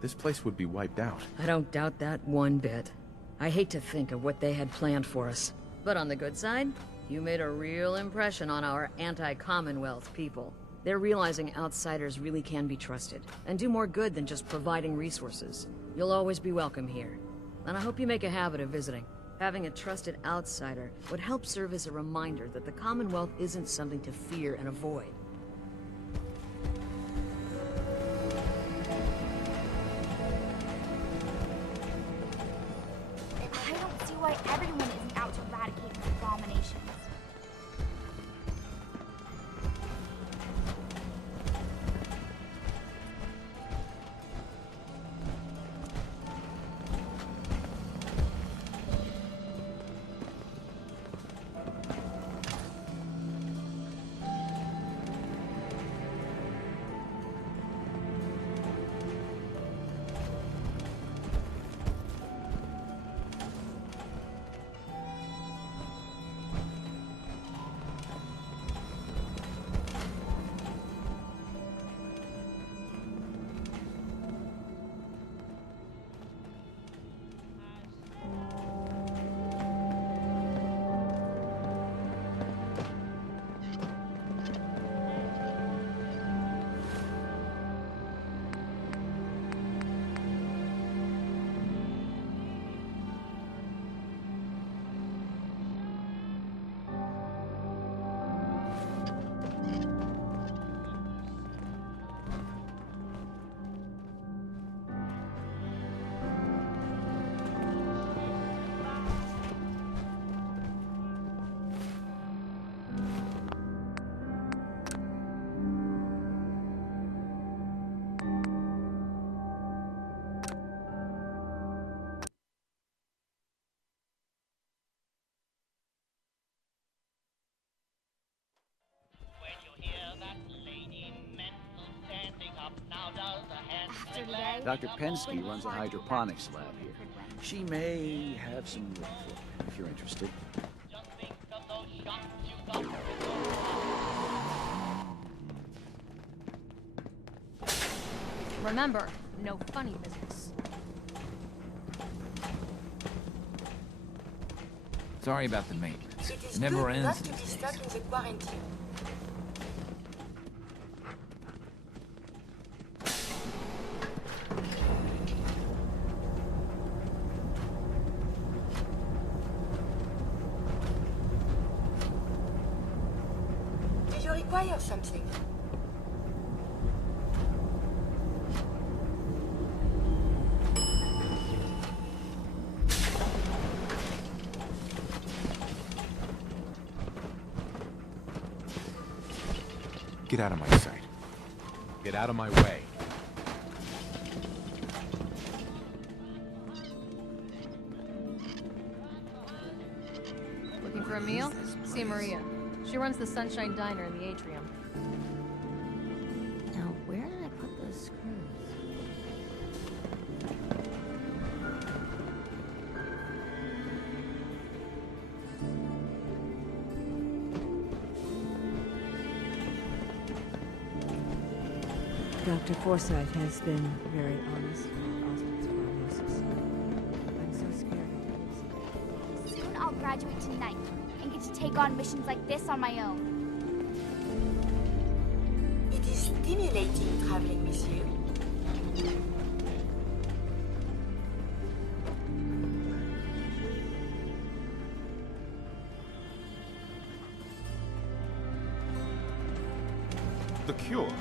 this place would be wiped out. I don't doubt that one bit. I hate to think of what they had planned for us. But on the good side, you made a real impression on our anti-Commonwealth people. They're realizing outsiders really can be trusted, and do more good than just providing resources. You'll always be welcome here. And I hope you make a habit of visiting. Having a trusted outsider would help serve as a reminder that the Commonwealth isn't something to fear and avoid. I don't see why everyone isn't out to eradicate these abominations. Dr. Pensky runs a hydroponics lab here. She may have some work for you, if you're interested. Remember, no funny business. Sorry about the maintenance. It is It never good ends. not to be stuck in the quarantine. Do you require something? Get out of my sight. Get out of my way. Looking for a meal? See Maria. She runs the Sunshine Diner in the atrium. Now, where did I put those screws? Dr. Forsyth has been very honest about Austin's prognosis. I'm so scared. Soon I'll graduate tonight and get to take on missions like this on my own. It is stimulating traveling with you. the cure.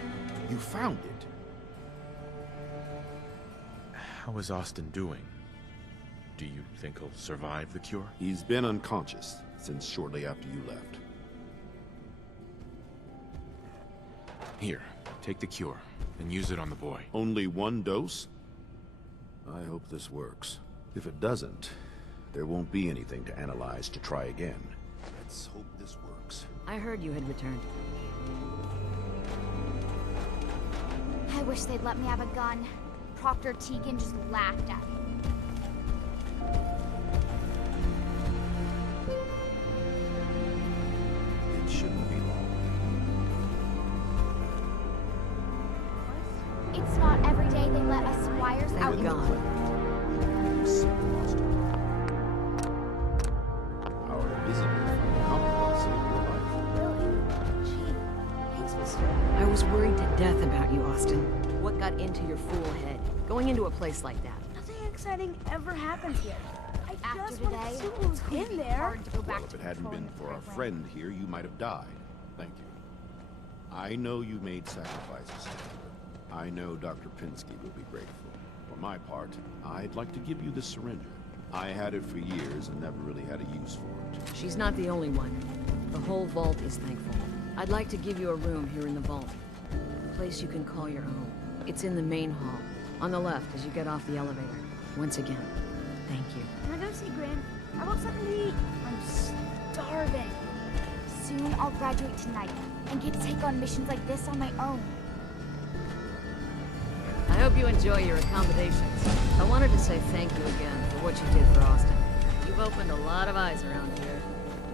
You found it. How is Austin doing? Do you think he'll survive the cure? He's been unconscious since shortly after you left. Here, take the cure, and use it on the boy. Only one dose? I hope this works. If it doesn't, there won't be anything to analyze to try again. Let's hope this works. I heard you had returned. I wish they'd let me have a gun. Proctor Tegan just laughed at me. It shouldn't be long. It's not every day they let us squires out in the God. Our visitor from the Commonwealth saved your life. Gee, thanks, mister. I was worried to death about you, Austin. What got into your fool head? Going into a place like that. Nothing exciting ever happens here. I After just wanted to today, see what was it's gonna in be there. hard to go back Well, if to it hadn't controlling been the for our program. friend here, you might have died. Thank you. I know you made sacrifices, Taylor. I know Dr. Pinsky will be grateful. For my part, I'd like to give you this syringe. I had it for years and never really had a use for it. She's not the only one. The whole vault is thankful. I'd like to give you a room here in the vault. A place you can call your own. It's in the main hall. On the left as you get off the elevator. Once again, thank you. Can I go see Gran? How about something to eat? I'm starving. Soon I'll graduate tonight and get to take on missions like this on my own. I hope you enjoy your accommodations. I wanted to say thank you again for what you did for Austin. You've opened a lot of eyes around here,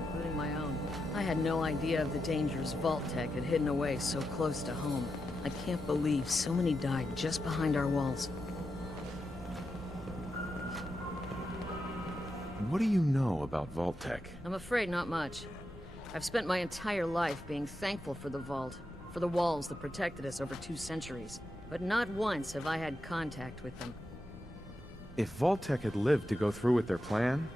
including my own. I had no idea of the dangers Vault Tech had hidden away so close to home. I can't believe so many died just behind our walls. What do you know about Vault Tech? I'm afraid not much. I've spent my entire life being thankful for the Vault, for the walls that protected us over 2 centuries. But not once have I had contact with them. If Vault Tech had lived to go through with their plan,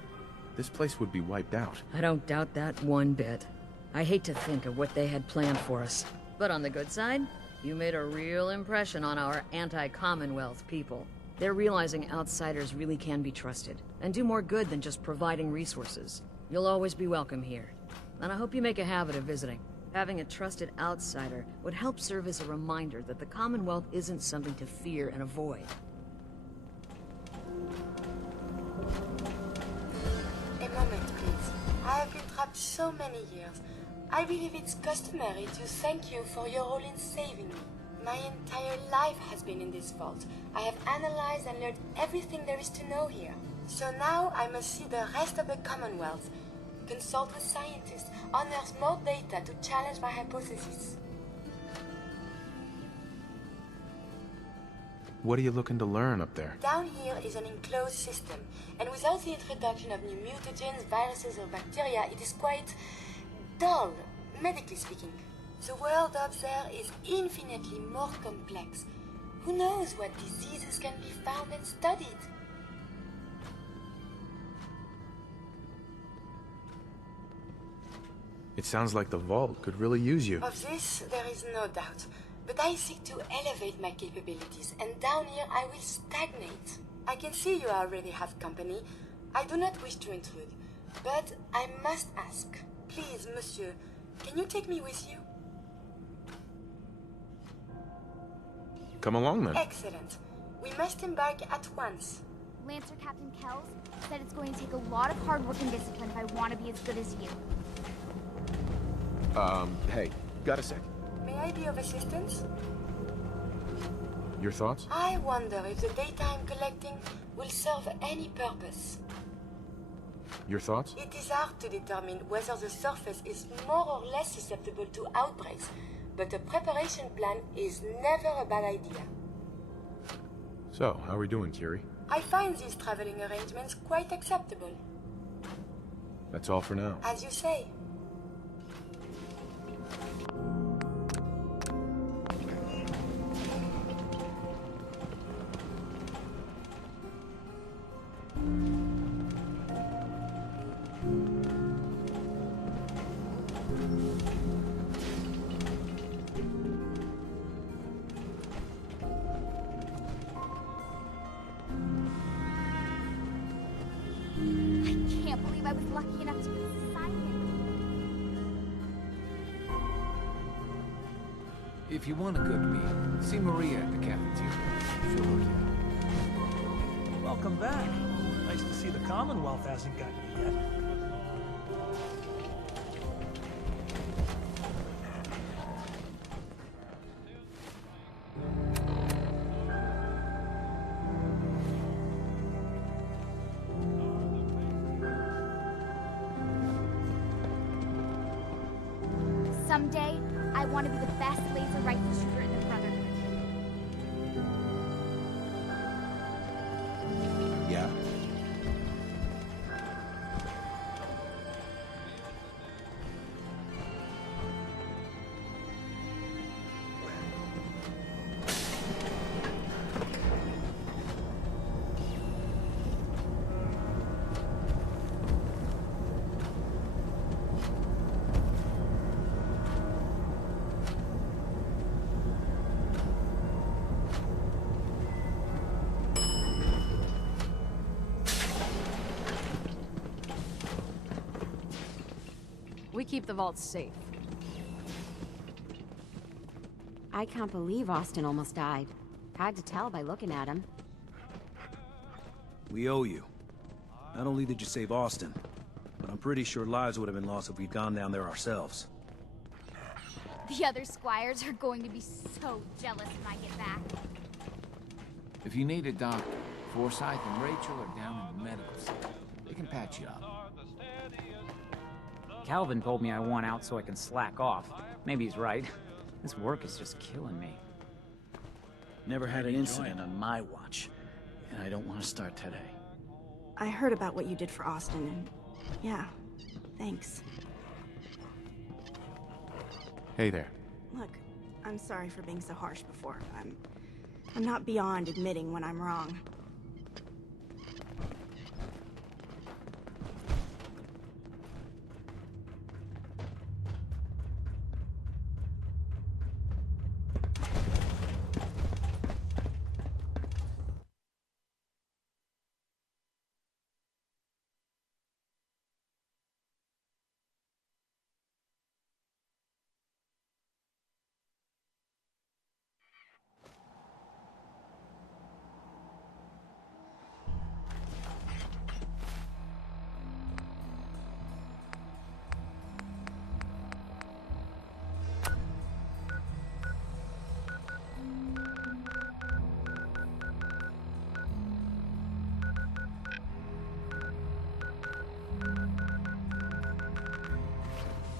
this place would be wiped out. I don't doubt that one bit. I hate to think of what they had planned for us. But on the good side, you made a real impression on our anti-Commonwealth people. They're realizing outsiders really can be trusted, and do more good than just providing resources. You'll always be welcome here, and I hope you make a habit of visiting. Having a trusted outsider would help serve as a reminder that the Commonwealth isn't something to fear and avoid. A moment, please. I have been trapped so many years. I believe it's customary to thank you for your role in saving me. My entire life has been in this vault. I have analyzed and learned everything there is to know here. So now I must see the rest of the Commonwealth, consult with scientists, unearth more data to challenge my hypothesis. What are you looking to learn up there? Down here is an enclosed system, and without the introduction of new mutagens, viruses or bacteria, it is quite dull, medically speaking. The world up there is infinitely more complex. Who knows what diseases can be found and studied? It sounds like the Vault could really use you. Of this, there is no doubt. But I seek to elevate my capabilities, and down here I will stagnate. I can see you already have company. I do not wish to intrude, but I must ask. Please, monsieur, can you take me with you? Come along then. Excellent. We must embark at once. Lancer Captain Kells said it's going to take a lot of hard work and discipline if I want to be as good as you. Hey, got a sec? May I be of assistance? Your thoughts? I wonder if the data I'm collecting will serve any purpose. Your thoughts? It is hard to determine whether the surface is more or less susceptible to outbreaks, but a preparation plan is never a bad idea. So, how are we doing, Kiri? I find these traveling arrangements quite acceptable. That's all for now. As you say. was lucky enough to get this assignment. If you want a good meal, see Maria at the cafeteria. She'll hook you up. Welcome back. Nice to see the Commonwealth hasn't gotten you yet. Someday, I want to be the best laser rifle shooter in the Brotherhood. Yeah? We keep the vaults safe. I can't believe Austin almost died. Had to tell by looking at him. We owe you. Not only did you save Austin, but I'm pretty sure lives would have been lost if we'd gone down there ourselves. The other squires are going to be so jealous when I get back. If you need a doctor, Forsyth and Rachel are down in the medical center. They can patch you up. Calvin told me I want out so I can slack off. Maybe he's right. This work is just killing me. Never had an incident on my watch, and I don't want to start today. I heard about what you did for Austin, and yeah, thanks. Hey there. Look, I'm sorry for being so harsh before. I'm not beyond admitting when I'm wrong.